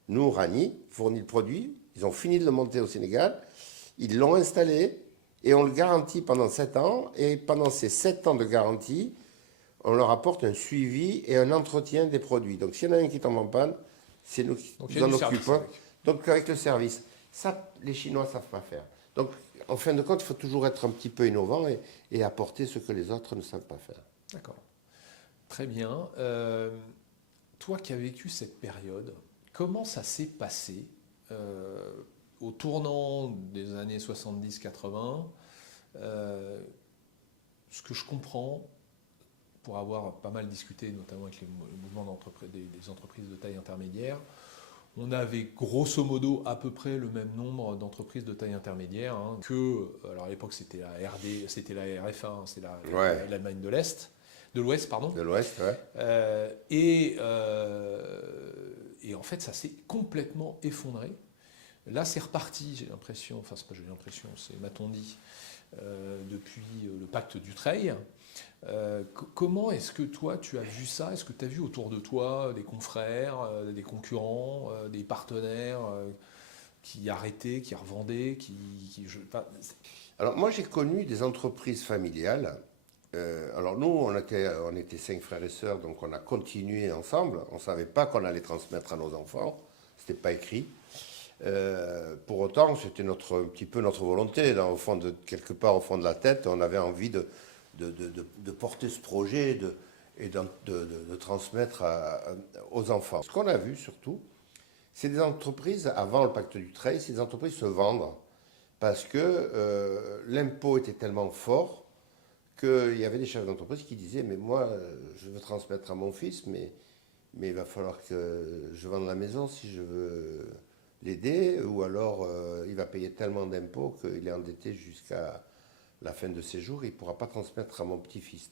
nous, Rani, fourni le produit, ils ont fini de le monter au Sénégal, ils l'ont installé et on le garantit pendant 7 ans, et pendant ces 7 ans de garantie, on leur apporte un suivi et un entretien des produits. Donc s'il y en a un qui tombe en panne, c'est nous qui nous en occupons. Donc avec le service. Ça, les Chinois ne savent pas faire. Donc, en fin de compte, il faut toujours être un petit peu innovant et apporter ce que les autres ne savent pas faire. D'accord. Très bien. Toi qui as vécu cette période, comment ça s'est passé au tournant des années 70-80 Ce que je comprends, pour avoir pas mal discuté, notamment avec le mouvement des entreprises de taille intermédiaire, on avait grosso modo à peu près le même nombre d'entreprises de taille intermédiaire alors à l'époque c'était la RD, c'était la RFA, c'est l'Allemagne de l'Ouest, pardon. De l'Ouest, ouais. Et en fait, ça s'est complètement effondré. Là, c'est reparti, j'ai l'impression, enfin, c'est pas j'ai l'impression, c'est m'a-t-on dit, depuis le pacte d'Utreil. Comment est-ce que toi, tu as vu ça? Est-ce que tu as vu autour de toi des confrères, des concurrents, des partenaires qui arrêtaient, qui revendaient, Alors, moi, j'ai connu des entreprises familiales. Alors, nous, on était 5 frères et sœurs, donc on a continué ensemble. On ne savait pas qu'on allait transmettre à nos enfants. Ce n'était pas écrit. Pour autant, c'était un petit peu notre volonté. Quelque part au fond de la tête, on avait envie de porter ce projet et de transmettre aux enfants. Ce qu'on a vu surtout, c'est des entreprises, avant le pacte d'Utreil, ces entreprises se vendent parce que l'impôt était tellement fort qu'il y avait des chefs d'entreprise qui disaient « mais moi, je veux transmettre à mon fils, mais il va falloir que je vende la maison si je veux l'aider, ou alors il va payer tellement d'impôts qu'il est endetté jusqu'à la fin de ses jours, il ne pourra pas transmettre à mon petit-fils. »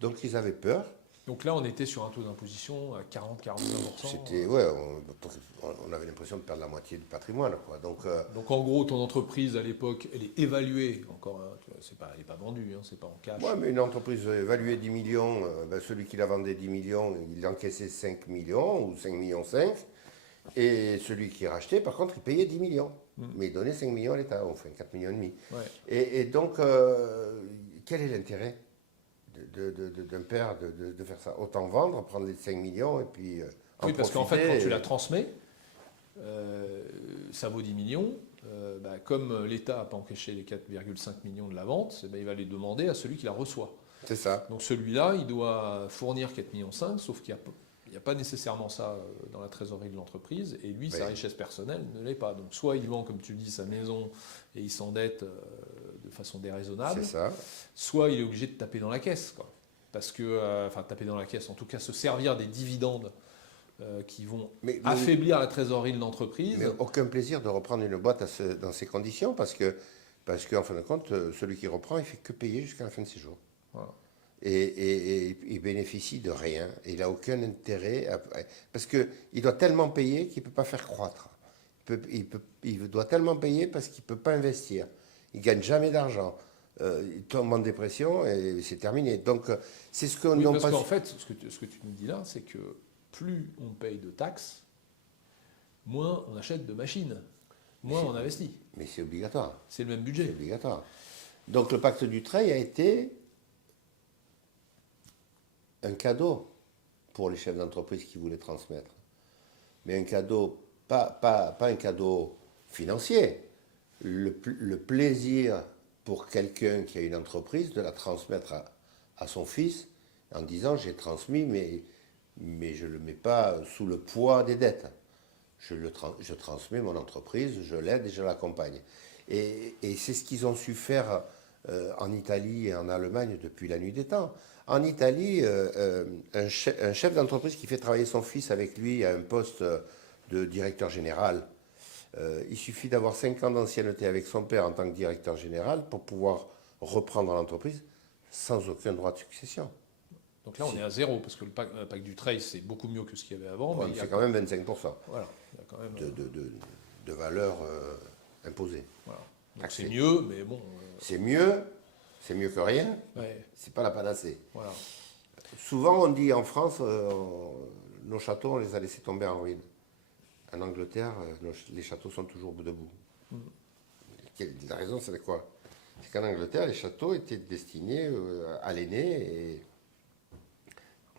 Donc ils avaient peur. Donc là, on était sur un taux d'imposition à 40-41%. C'était, ouais, on avait l'impression de perdre la moitié du patrimoine, quoi. Donc en gros, ton entreprise à l'époque, elle est évaluée, encore, elle n'est pas vendue, c'est pas en cash. Ouais, mais une entreprise évaluée 10 millions, celui qui la vendait 10 millions, il encaissait 5 millions ou 5 millions 5. Et celui qui rachetait, par contre, il payait 10 millions. Mais il donnait 5 millions à l'État, enfin 4 millions et demi. Ouais. Et donc, quel est l'intérêt d'un père de faire ça? Autant vendre, prendre les 5 millions et puis oui, parce qu'en fait, quand tu la transmets, ça vaut 10 millions. Comme l'État n'a pas encaissé les 4,5 millions de la vente, il va les demander à celui qui la reçoit. C'est ça. Donc celui-là, il doit fournir 4,5 millions, sauf qu'il n'y a pas nécessairement ça dans la trésorerie de l'entreprise, et lui, sa richesse personnelle ne l'est pas. Donc soit il vend, comme tu dis, sa maison et il s'endette de façon déraisonnable, c'est ça. Soit il est obligé de taper dans la caisse, quoi. Parce que, taper dans la caisse, en tout cas se servir des dividendes qui vont affaiblir la trésorerie de l'entreprise. Mais aucun plaisir de reprendre une boîte dans ces conditions, parce qu'en fin de compte, celui qui reprend, il ne fait que payer jusqu'à la fin de ses jours. Voilà. Et il bénéficie de rien. Il n'a aucun intérêt. Parce qu'il doit tellement payer qu'il ne peut pas faire croître. Il doit tellement payer parce qu'il ne peut pas investir. Il ne gagne jamais d'argent. Il tombe en dépression et c'est terminé. Donc, c'est ce qu'on... Oui, parce qu'en fait, ce que tu nous dis là, c'est que plus on paye de taxes, moins on achète de machines, moins on investit. Mais c'est obligatoire. C'est le même budget. C'est obligatoire. Donc, le pacte d'Utreil a été un cadeau pour les chefs d'entreprise qui voulaient transmettre. Mais un cadeau, pas un cadeau financier. Le plaisir pour quelqu'un qui a une entreprise de la transmettre à son fils en disant j'ai transmis, mais je ne le mets pas sous le poids des dettes. Je transmets mon entreprise, je l'aide et je l'accompagne. Et c'est ce qu'ils ont su faire en Italie et en Allemagne depuis la nuit des temps. En Italie, un chef d'entreprise qui fait travailler son fils avec lui à un poste de directeur général, il suffit d'avoir 5 ans d'ancienneté avec son père en tant que directeur général pour pouvoir reprendre l'entreprise sans aucun droit de succession. Donc là, on est à zéro, parce que le pacte d'Utreil, c'est beaucoup mieux que ce qu'il y avait avant. Ouais, mais c'est quand même 25%. Voilà, il y a quand même de valeur imposée. Voilà. Donc c'est mieux, mais bon... C'est mieux que rien. Ouais. C'est pas la panacée. Voilà. Souvent, on dit en France, nos châteaux, on les a laissés tomber en ruine. En Angleterre, les châteaux sont toujours debout. La raison, c'est quoi? C'est qu'en Angleterre, les châteaux étaient destinés à l'aîné. Et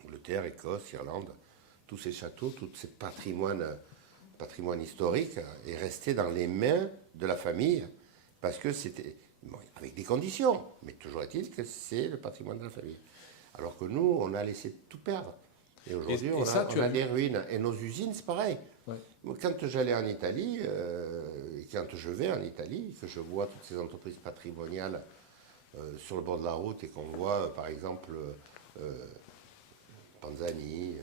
Angleterre, Écosse, Irlande, tous ces châteaux, tout ce patrimoine historique est resté dans les mains de la famille parce que c'était, avec des conditions, mais toujours est-il que c'est le patrimoine de la famille. Alors que nous, on a laissé tout perdre. Et aujourd'hui, on a des ruines. Et nos usines, c'est pareil. Ouais. Quand j'allais en Italie, quand je vais en Italie, que je vois toutes ces entreprises patrimoniales sur le bord de la route et qu'on voit, par exemple, Panzani,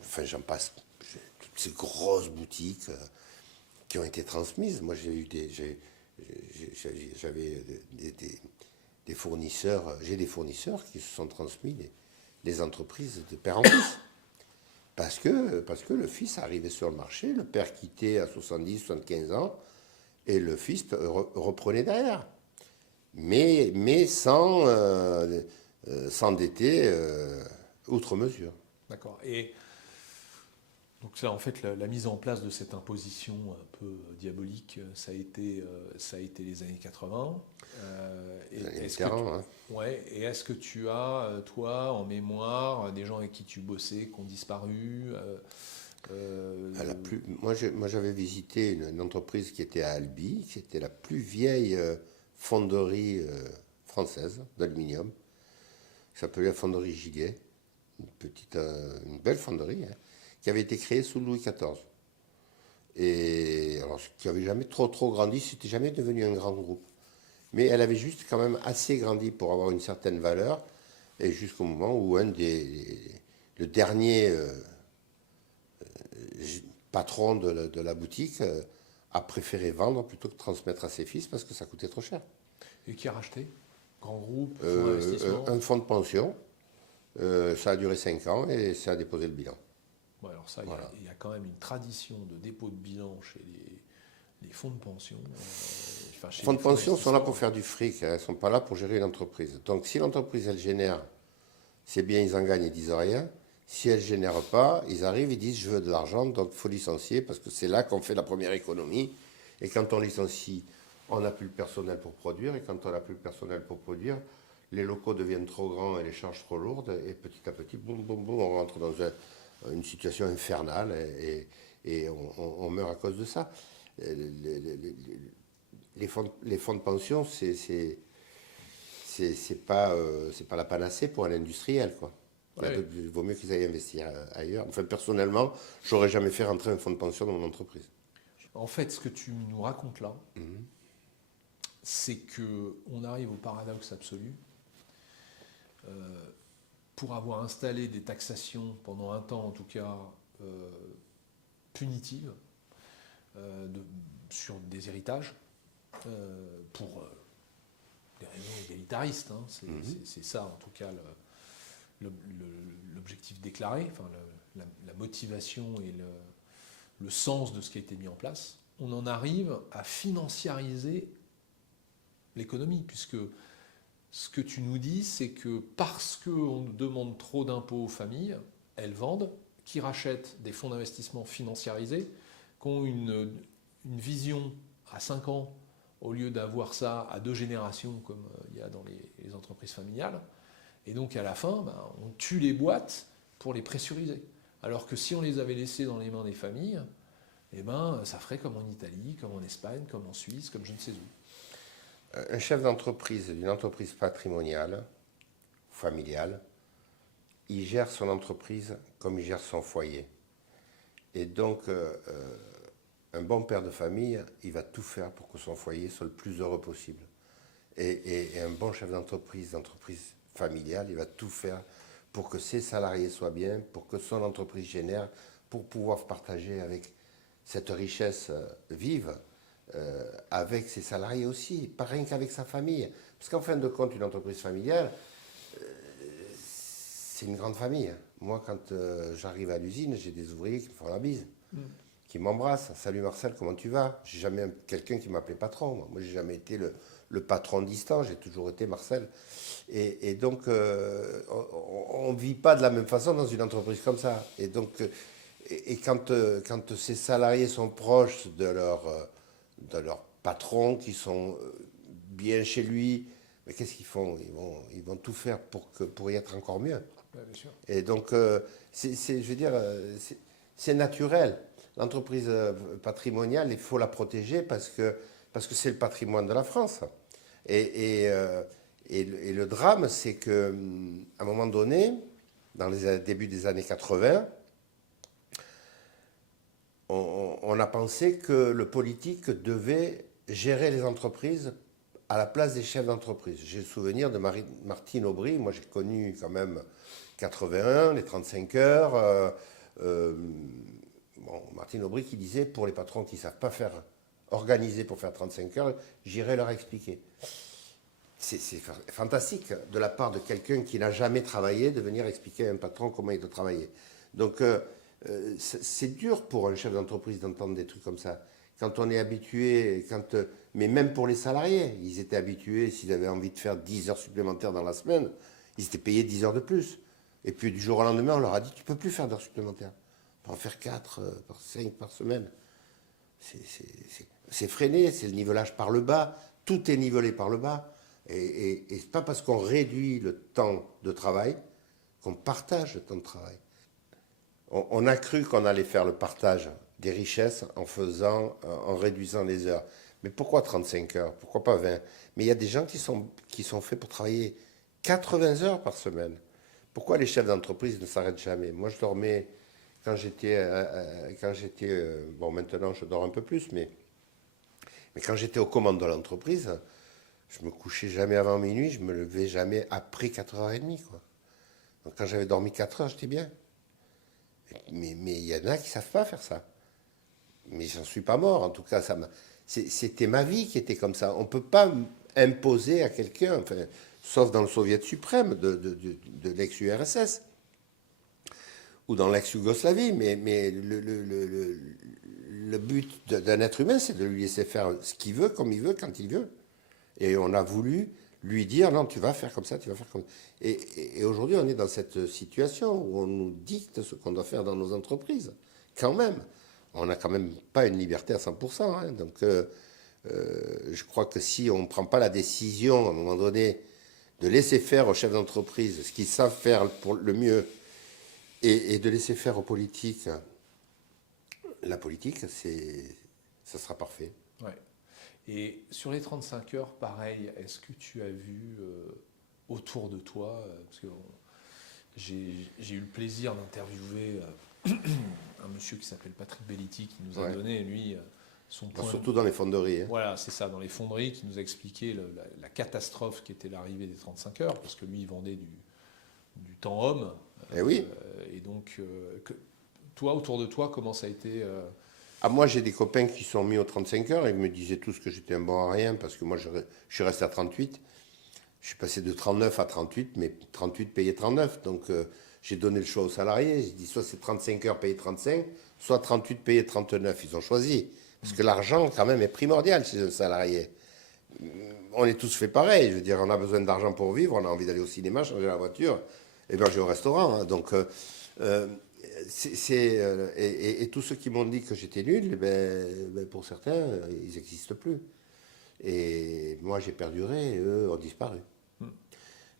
enfin j'en passe, ces grosses boutiques qui ont été transmises. Moi, j'avais des fournisseurs, j'ai des fournisseurs qui se sont transmis des entreprises de père en fils. Parce que le fils arrivait sur le marché, le père quittait à 70, 75 ans, et le fils reprenait derrière. Mais sans s'endetter outre mesure. D'accord. Et donc ça, en fait, la mise en place de cette imposition un peu diabolique, ça a été les années 80. Ouais, et est-ce que tu as, toi, en mémoire, des gens avec qui tu bossais qui ont disparu Moi, j'avais visité une entreprise qui était à Albi, qui était la plus vieille fonderie française d'aluminium, qui s'appelait la fonderie Gillet, une belle fonderie, hein, qui avait été créée sous Louis XIV. Et alors, qui n'avait jamais trop grandi, c'était jamais devenu un grand groupe. Mais elle avait juste quand même assez grandi pour avoir une certaine valeur, et jusqu'au moment où le dernier patron de la boutique a préféré vendre plutôt que transmettre à ses fils parce que ça coûtait trop cher. Et qui a racheté? Grand groupe, fonds d'investissement? Un fonds de pension. Ça a duré 5 ans et ça a déposé le bilan. Bon, alors ça, Voilà. il y a quand même une tradition de dépôt de bilan chez les fonds de pension. Les fonds de pension sont là pour faire du fric, hein, ils ne sont pas là pour gérer une entreprise. Donc si l'entreprise, elle génère, c'est bien, ils en gagnent, ils disent rien. Si elle ne génère pas, ils arrivent, ils disent je veux de l'argent, donc il faut licencier parce que c'est là qu'on fait la première économie. Et quand on licencie, on n'a plus le personnel pour produire. Et quand on n'a plus le personnel pour produire, les locaux deviennent trop grands et les charges trop lourdes. Et petit à petit, boum, boum, boum, on rentre dans une situation infernale et on meurt à cause de ça. Les fonds de pension, c'est pas la panacée pour un industriel, quoi. Ouais. Il vaut mieux qu'ils aillent investir ailleurs. Enfin, personnellement, je n'aurais jamais fait rentrer un fonds de pension dans mon entreprise. En fait, ce que tu nous racontes là, c'est qu'on arrive au paradoxe absolu. Pour avoir installé des taxations pendant un temps, en tout cas, punitives sur des héritages, pour des raisons égalitaristes, hein, c'est ça, en tout cas, l'objectif déclaré, enfin, la motivation et le sens de ce qui a été mis en place, on en arrive à financiariser l'économie, puisque ce que tu nous dis, c'est que parce qu'on nous demande trop d'impôts aux familles, elles vendent, qui rachètent des fonds d'investissement financiarisés, qui ont une vision à 5 ans, au lieu d'avoir ça à 2 générations, comme il y a dans les entreprises familiales. Et donc à la fin, on tue les boîtes pour les pressuriser. Alors que si on les avait laissées dans les mains des familles, ça ferait comme en Italie, comme en Espagne, comme en Suisse, comme je ne sais où. Un chef d'entreprise, d'une entreprise patrimoniale, familiale, il gère son entreprise comme il gère son foyer. Et donc, un bon père de famille, il va tout faire pour que son foyer soit le plus heureux possible. Et un bon chef d'entreprise familiale, il va tout faire pour que ses salariés soient bien, pour que son entreprise génère, pour pouvoir partager avec cette richesse vive avec ses salariés aussi, pas rien qu'avec sa famille. Parce qu'en fin de compte, une entreprise familiale, c'est une grande famille. Moi, quand j'arrive à l'usine, j'ai des ouvriers qui me font la bise, qui m'embrassent. Salut Marcel, comment tu vas? J'ai jamais quelqu'un qui m'appelait patron. Moi, j'ai jamais été le patron distant, j'ai toujours été Marcel. Et donc, on ne vit pas de la même façon dans une entreprise comme ça. Et donc, quand ces salariés sont proches de leur patron, qui sont bien chez lui, mais qu'est-ce qu'ils font? Ils vont tout faire pour y être encore mieux. Ouais, bien sûr. Et donc, je veux dire, c'est naturel. L'entreprise patrimoniale, il faut la protéger parce que c'est le patrimoine de la France. Et le drame, c'est qu'à un moment donné, dans les débuts des années 80, on a pensé que le politique devait gérer les entreprises à la place des chefs d'entreprise. J'ai le souvenir de Martine Aubry. Moi, j'ai connu quand même 81, les 35 heures. bon, Martine Aubry qui disait, pour les patrons qui ne savent pas organiser pour faire 35 heures, j'irai leur expliquer. C'est fantastique de la part de quelqu'un qui n'a jamais travaillé de venir expliquer à un patron comment il doit travailler. Donc c'est dur pour un chef d'entreprise d'entendre des trucs comme ça. Quand on est habitué, mais même pour les salariés, ils étaient habitués, s'ils avaient envie de faire 10 heures supplémentaires dans la semaine, ils étaient payés 10 heures de plus. Et puis du jour au lendemain, on leur a dit, tu ne peux plus faire d'heures supplémentaires. On va en faire 4, 5 par semaine. C'est freiné, c'est le nivelage par le bas. Tout est nivelé par le bas. Et ce n'est pas parce qu'on réduit le temps de travail qu'on partage le temps de travail. On a cru qu'on allait faire le partage des richesses en réduisant les heures. Mais pourquoi 35 heures? Pourquoi pas 20? Mais il y a des gens qui sont faits pour travailler 80 heures par semaine. Pourquoi les chefs d'entreprise ne s'arrêtent jamais? Moi, je dormais quand j'étais... bon, maintenant, je dors un peu plus, mais quand j'étais aux commandes de l'entreprise, je me couchais jamais avant minuit, je me levais jamais après 4h30, quoi. Donc quand j'avais dormi 4 heures, j'étais bien. Mais il y en a qui ne savent pas faire ça. Mais j'en suis pas mort, en tout cas, c'était ma vie qui était comme ça. On ne peut pas imposer à quelqu'un, enfin, sauf dans le Soviet suprême de l'ex-URSS ou dans l'ex-Yougoslavie, mais le but d'un être humain, c'est de lui laisser faire ce qu'il veut, comme il veut, quand il veut. Et on a voulu lui dire, non, tu vas faire comme ça, tu vas faire comme ça. Et aujourd'hui, on est dans cette situation où on nous dicte ce qu'on doit faire dans nos entreprises. Quand même. On n'a quand même pas une liberté à 100%. Hein. Donc, je crois que si on ne prend pas la décision, à un moment donné, de laisser faire aux chefs d'entreprise ce qu'ils savent faire pour le mieux, et de laisser faire aux politiques, la politique, ça sera parfait. Ouais. Et sur les 35 heures, pareil, est-ce que tu as vu autour de toi, parce que j'ai eu le plaisir d'interviewer un monsieur qui s'appelle Patrick Bellitti, qui nous a donné, lui, son point... Surtout dans les fonderies. Hein. Voilà, c'est ça, dans les fonderies, qui nous a expliqué la catastrophe qui était l'arrivée des 35 heures, parce que lui, il vendait du temps homme. Eh oui. Et donc, toi, autour de toi, comment ça a été moi, j'ai des copains qui sont mis aux 35 heures et ils me disaient tous que j'étais un bon à rien parce que moi, je suis resté à 38. Je suis passé de 39 à 38, mais 38 payé 39. Donc, j'ai donné le choix aux salariés. J'ai dit soit c'est 35 heures payé 35, soit 38 payé 39. Ils ont choisi. Parce que l'argent, quand même, est primordial chez un salarié. On est tous fait pareil. Je veux dire, on a besoin d'argent pour vivre, on a envie d'aller au cinéma, changer la voiture, héberger au restaurant. Hein. Donc, et tous ceux qui m'ont dit que j'étais nul, pour certains, ils n'existent plus. Et moi, j'ai perduré et eux ont disparu.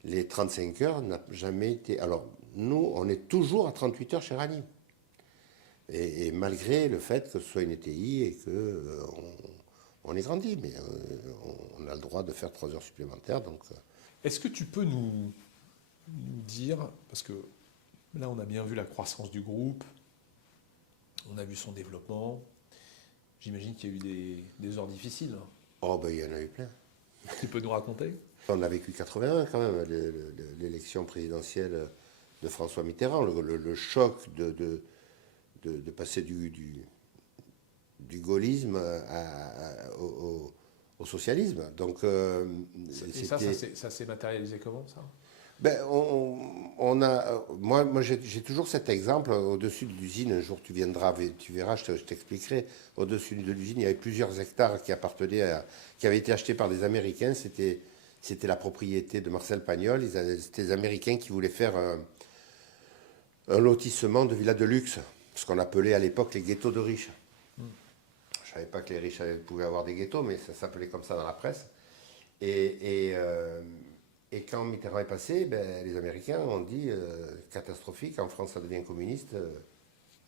Les 35 heures n'ont jamais été... Alors, nous, on est toujours à 38 heures chez Rani. Et malgré le fait que ce soit une ETI et qu'on ait grandi, mais on a le droit de faire 3 heures supplémentaires. Donc, Est-ce que tu peux nous dire, parce que là, on a bien vu la croissance du groupe, on a vu son développement. J'imagine qu'il y a eu des heures difficiles. Oh, ben il y en a eu plein. Tu peux nous raconter? On a vécu 81 quand même, l'élection présidentielle de François Mitterrand, le choc de passer du gaullisme au socialisme. Donc, et ça s'est matérialisé comment, ça? Moi j'ai toujours cet exemple au-dessus de l'usine. Un jour tu viendras, tu verras, je t'expliquerai. Au-dessus de l'usine, il y avait plusieurs hectares qui avaient été achetés par des Américains. C'était la propriété de Marcel Pagnol. C'était des Américains qui voulaient faire un lotissement de villas de luxe, ce qu'on appelait à l'époque les ghettos de riches. Je ne savais pas que les riches pouvaient avoir des ghettos, mais ça s'appelait comme ça dans la presse. Et quand Mitterrand est passé, les Américains ont dit catastrophique, en France ça devient communiste,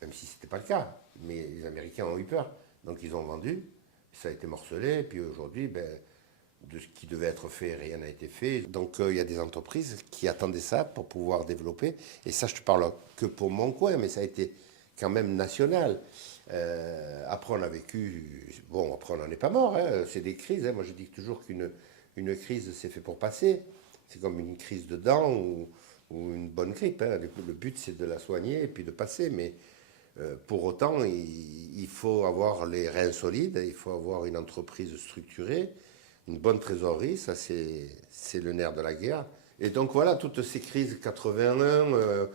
même si ce n'était pas le cas. Mais les Américains ont eu peur. Donc ils ont vendu, ça a été morcelé, et puis aujourd'hui, de ce qui devait être fait, rien n'a été fait. Donc il y a des entreprises qui attendaient ça pour pouvoir développer. Et ça, je te parle que pour mon coin, mais ça a été quand même national. Après, on a vécu... Bon, après, on n'en est pas mort. Hein, c'est des crises. Hein. Moi, je dis toujours qu'une crise, c'est fait pour passer. C'est comme une crise de dents ou une bonne grippe. Hein. Le but, c'est de la soigner et puis de passer. Mais Pour autant, il faut avoir les reins solides, il faut avoir une entreprise structurée, une bonne trésorerie, ça c'est le nerf de la guerre. Et donc voilà, toutes ces crises 81,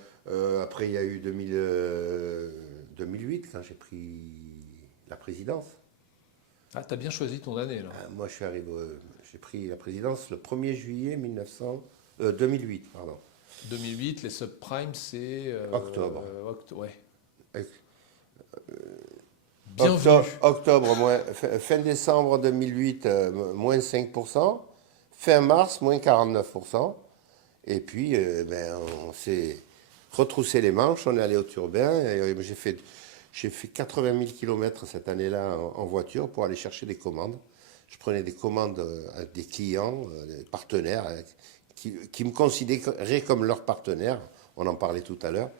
après il y a eu 2008 quand j'ai pris la présidence. Ah, t'as bien choisi ton année, là. Moi je suis arrivé, j'ai pris la présidence le 1er juillet 2008, pardon. 2008, les subprimes, c'est... Octobre. Ouais. Euh, Bienvenue. Octobre, fin décembre 2008, moins 5%. Fin mars, moins 49%. Et puis, on s'est retroussé les manches, on est allé au Turbin. Et j'ai fait 80 000 km cette année-là en voiture pour aller chercher des commandes. Je prenais des commandes à des clients, des partenaires, qui me considéraient comme leur partenaire. On en parlait tout à l'heure.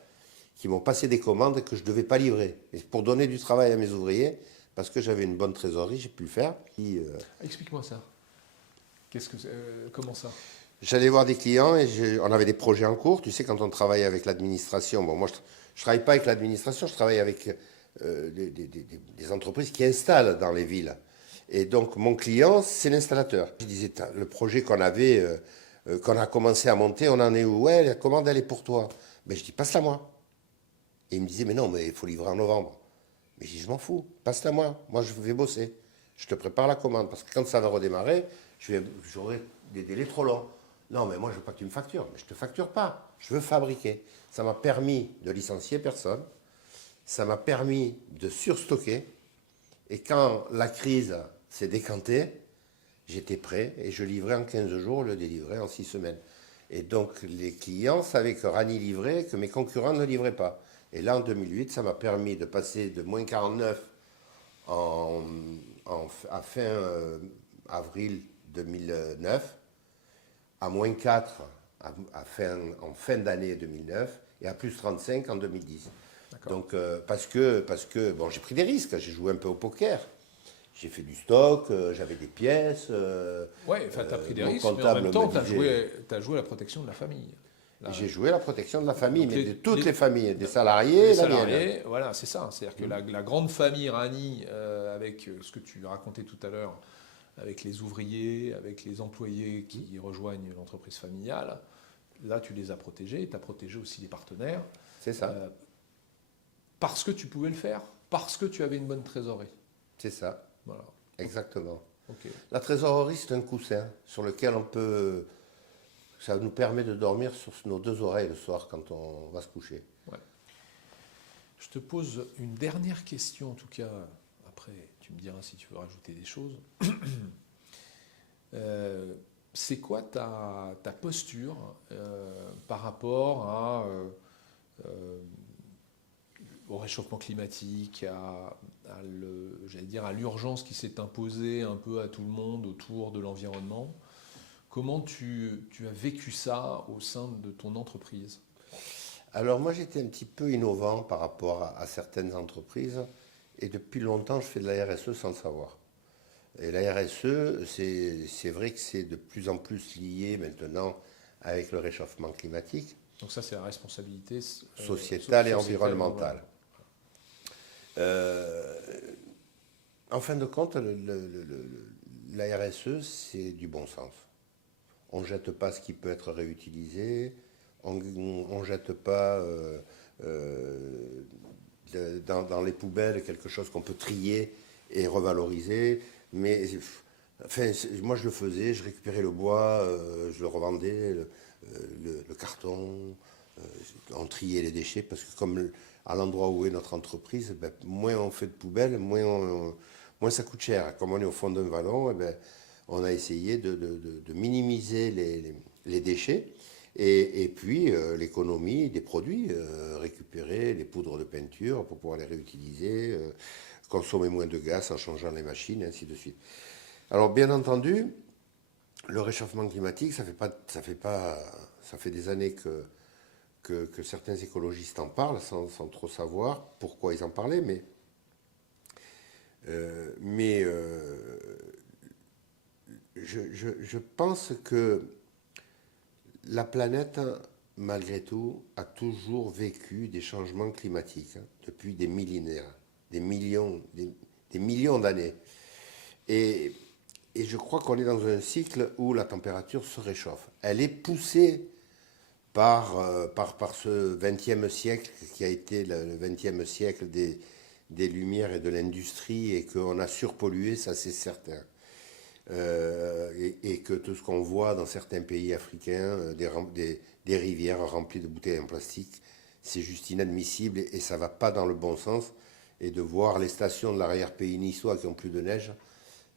Qui m'ont passé des commandes que je ne devais pas livrer. Et pour donner du travail à mes ouvriers, parce que j'avais une bonne trésorerie, j'ai pu le faire. Explique-moi ça. Comment ça? J'allais voir des clients et on avait des projets en cours. Tu sais, quand on travaille avec l'administration, bon, moi je ne travaille pas avec l'administration, je travaille avec des entreprises qui installent dans les villes. Et donc mon client, c'est l'installateur. Je disais, le projet qu'on avait, qu'on a commencé à monter, on en est où? Ouais, la commande, elle est pour toi. Ben, je dis, passe-la moi. Et il me disait, mais non, mais il faut livrer en novembre. Mais je dis, je m'en fous, passe-la moi. Moi, je vais bosser. Je te prépare la commande. Parce que quand ça va redémarrer, j'aurai des délais trop longs. Non, mais moi, je veux pas que tu me factures. Mais je ne te facture pas. Je veux fabriquer. Ça m'a permis de licencier personne. Ça m'a permis de surstocker. Et quand la crise s'est décantée, j'étais prêt et je livrais en 15 jours au lieu de livrer en 6 semaines. Et donc, les clients savaient que Rani livrait, que mes concurrents ne livraient pas. Et là, en 2008, ça m'a permis de passer de moins 49 à fin avril 2009 à moins 4 en fin d'année 2009 et à plus 35 en 2010. Donc, parce que bon, j'ai pris des risques, j'ai joué un peu au poker. J'ai fait du stock, j'avais des pièces. Ouais, enfin, tu as pris des risques, mais en même temps, tu as joué la protection de la famille. J'ai joué la protection de la famille, Donc mais de toutes les familles, des salariés, les la mienne. salariés, voilà, c'est ça. C'est-à-dire que la grande famille Rani, avec ce que tu racontais tout à l'heure, avec les ouvriers, avec les employés qui rejoignent l'entreprise familiale, là, tu les as protégés. Tu as protégé aussi les partenaires. C'est ça. Parce que tu pouvais le faire, parce que tu avais une bonne trésorerie. C'est ça. Voilà. Exactement. Okay. La trésorerie, c'est un coussin sur lequel on peut... Ça nous permet de dormir sur nos deux oreilles le soir quand on va se coucher. Ouais. Je te pose une dernière question, en tout cas. Après, tu me diras si tu veux rajouter des choses. C'est quoi ta posture par rapport au réchauffement climatique, à l'urgence qui s'est imposée un peu à tout le monde autour de l'environnement? Comment tu as vécu ça au sein de ton entreprise? Alors moi j'étais un petit peu innovant par rapport à certaines entreprises et depuis longtemps je fais de la RSE sans le savoir. Et la RSE, c'est vrai que c'est de plus en plus lié maintenant avec le réchauffement climatique. Donc ça c'est la responsabilité sociétale et environnementale. En fin de compte, la RSE c'est du bon sens. On ne jette pas ce qui peut être réutilisé, on ne jette pas dans les poubelles quelque chose qu'on peut trier et revaloriser. Mais enfin, moi je le faisais, je récupérais le bois, je le revendais, le carton, on triait les déchets, parce que comme à l'endroit où est notre entreprise, ben, moins on fait de poubelles, moins ça coûte cher. Comme on est au fond d'un vallon, ben, on a essayé de minimiser les déchets et puis l'économie des produits, récupérer les poudres de peinture pour pouvoir les réutiliser, consommer moins de gaz en changeant les machines, ainsi de suite. Alors bien entendu, le réchauffement climatique, ça fait des années que certains écologistes en parlent sans trop savoir pourquoi ils en parlaient, mais je pense que la planète malgré tout, a toujours vécu des changements climatiques depuis des millénaires, des millions d'années. Et, et je crois qu'on est dans un cycle où la température se réchauffe. Elle est poussée par ce XXe siècle qui a été le XXe siècle des Lumières et de l'industrie, et qu'on a surpollué, ça c'est certain. Et que tout ce qu'on voit dans certains pays africains, des rivières remplies de bouteilles en plastique, c'est juste inadmissible, et ça ne va pas dans le bon sens. Et de voir les stations de l'arrière-pays niçois qui n'ont plus de neige,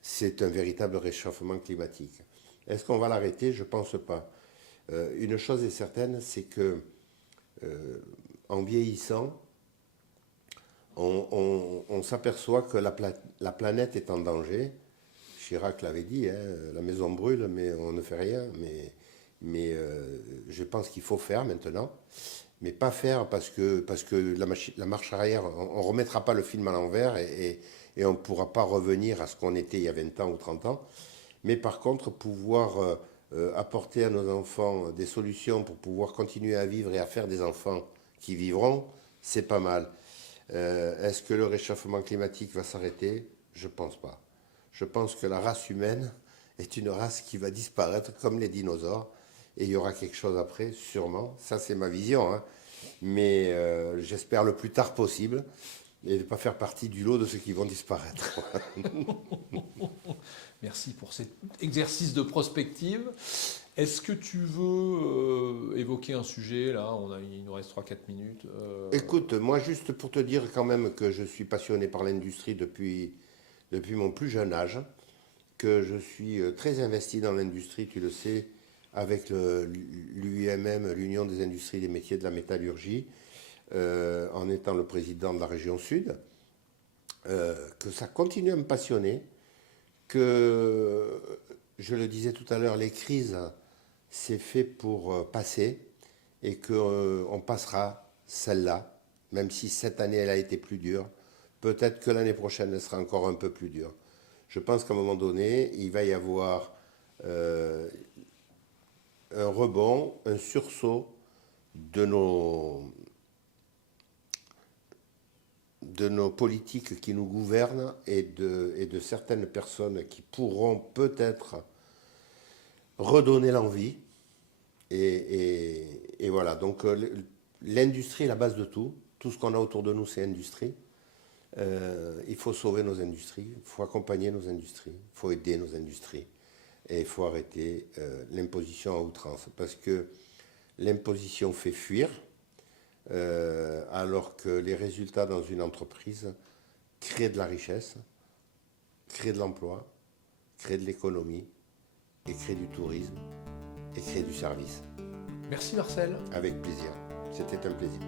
c'est un véritable réchauffement climatique. Est-ce qu'on va l'arrêter? Je ne pense pas. Une chose est certaine, c'est que en vieillissant, on s'aperçoit que la planète est en danger. Chirac l'avait dit, hein, la maison brûle, mais on ne fait rien. Mais je pense qu'il faut faire maintenant. Mais pas faire parce que la marche arrière, on ne remettra pas le film à l'envers, et on ne pourra pas revenir à ce qu'on était il y a 20 ans ou 30 ans. Mais par contre, pouvoir apporter à nos enfants des solutions pour pouvoir continuer à vivre et à faire des enfants qui vivront, c'est pas mal. Est-ce que le réchauffement climatique va s'arrêter? Je ne pense pas. Je pense que la race humaine est une race qui va disparaître comme les dinosaures, et il y aura quelque chose après, sûrement. Ça, c'est ma vision, hein. Mais j'espère le plus tard possible, et de ne pas faire partie du lot de ceux qui vont disparaître. Merci pour cet exercice de prospective. Est-ce que tu veux évoquer un sujet, là? Il nous reste 3-4 minutes. Écoute, moi, juste pour te dire quand même que je suis passionné par l'industrie depuis mon plus jeune âge, que je suis très investi dans l'industrie, tu le sais, avec l'UIMM, l'Union des industries des métiers de la métallurgie, en étant le président de la région Sud, que ça continue à me passionner, que, je le disais tout à l'heure, les crises, c'est fait pour passer, et qu'on passera celle-là, même si cette année elle a été plus dure. Peut-être que l'année prochaine elle sera encore un peu plus dure. Je pense qu'à un moment donné, il va y avoir un rebond, un sursaut de nos politiques qui nous gouvernent, et de certaines personnes qui pourront peut-être redonner l'envie. Et voilà, donc l'industrie est la base de tout. Tout ce qu'on a autour de nous, c'est industrie. Il faut sauver nos industries, il faut accompagner nos industries, il faut aider nos industries. Et il faut arrêter l'imposition à outrance, parce que l'imposition fait fuir, alors que les résultats dans une entreprise créent de la richesse, créent de l'emploi, créent de l'économie, et créent du tourisme, et créent du service. Merci Marcel. Avec plaisir. C'était un plaisir.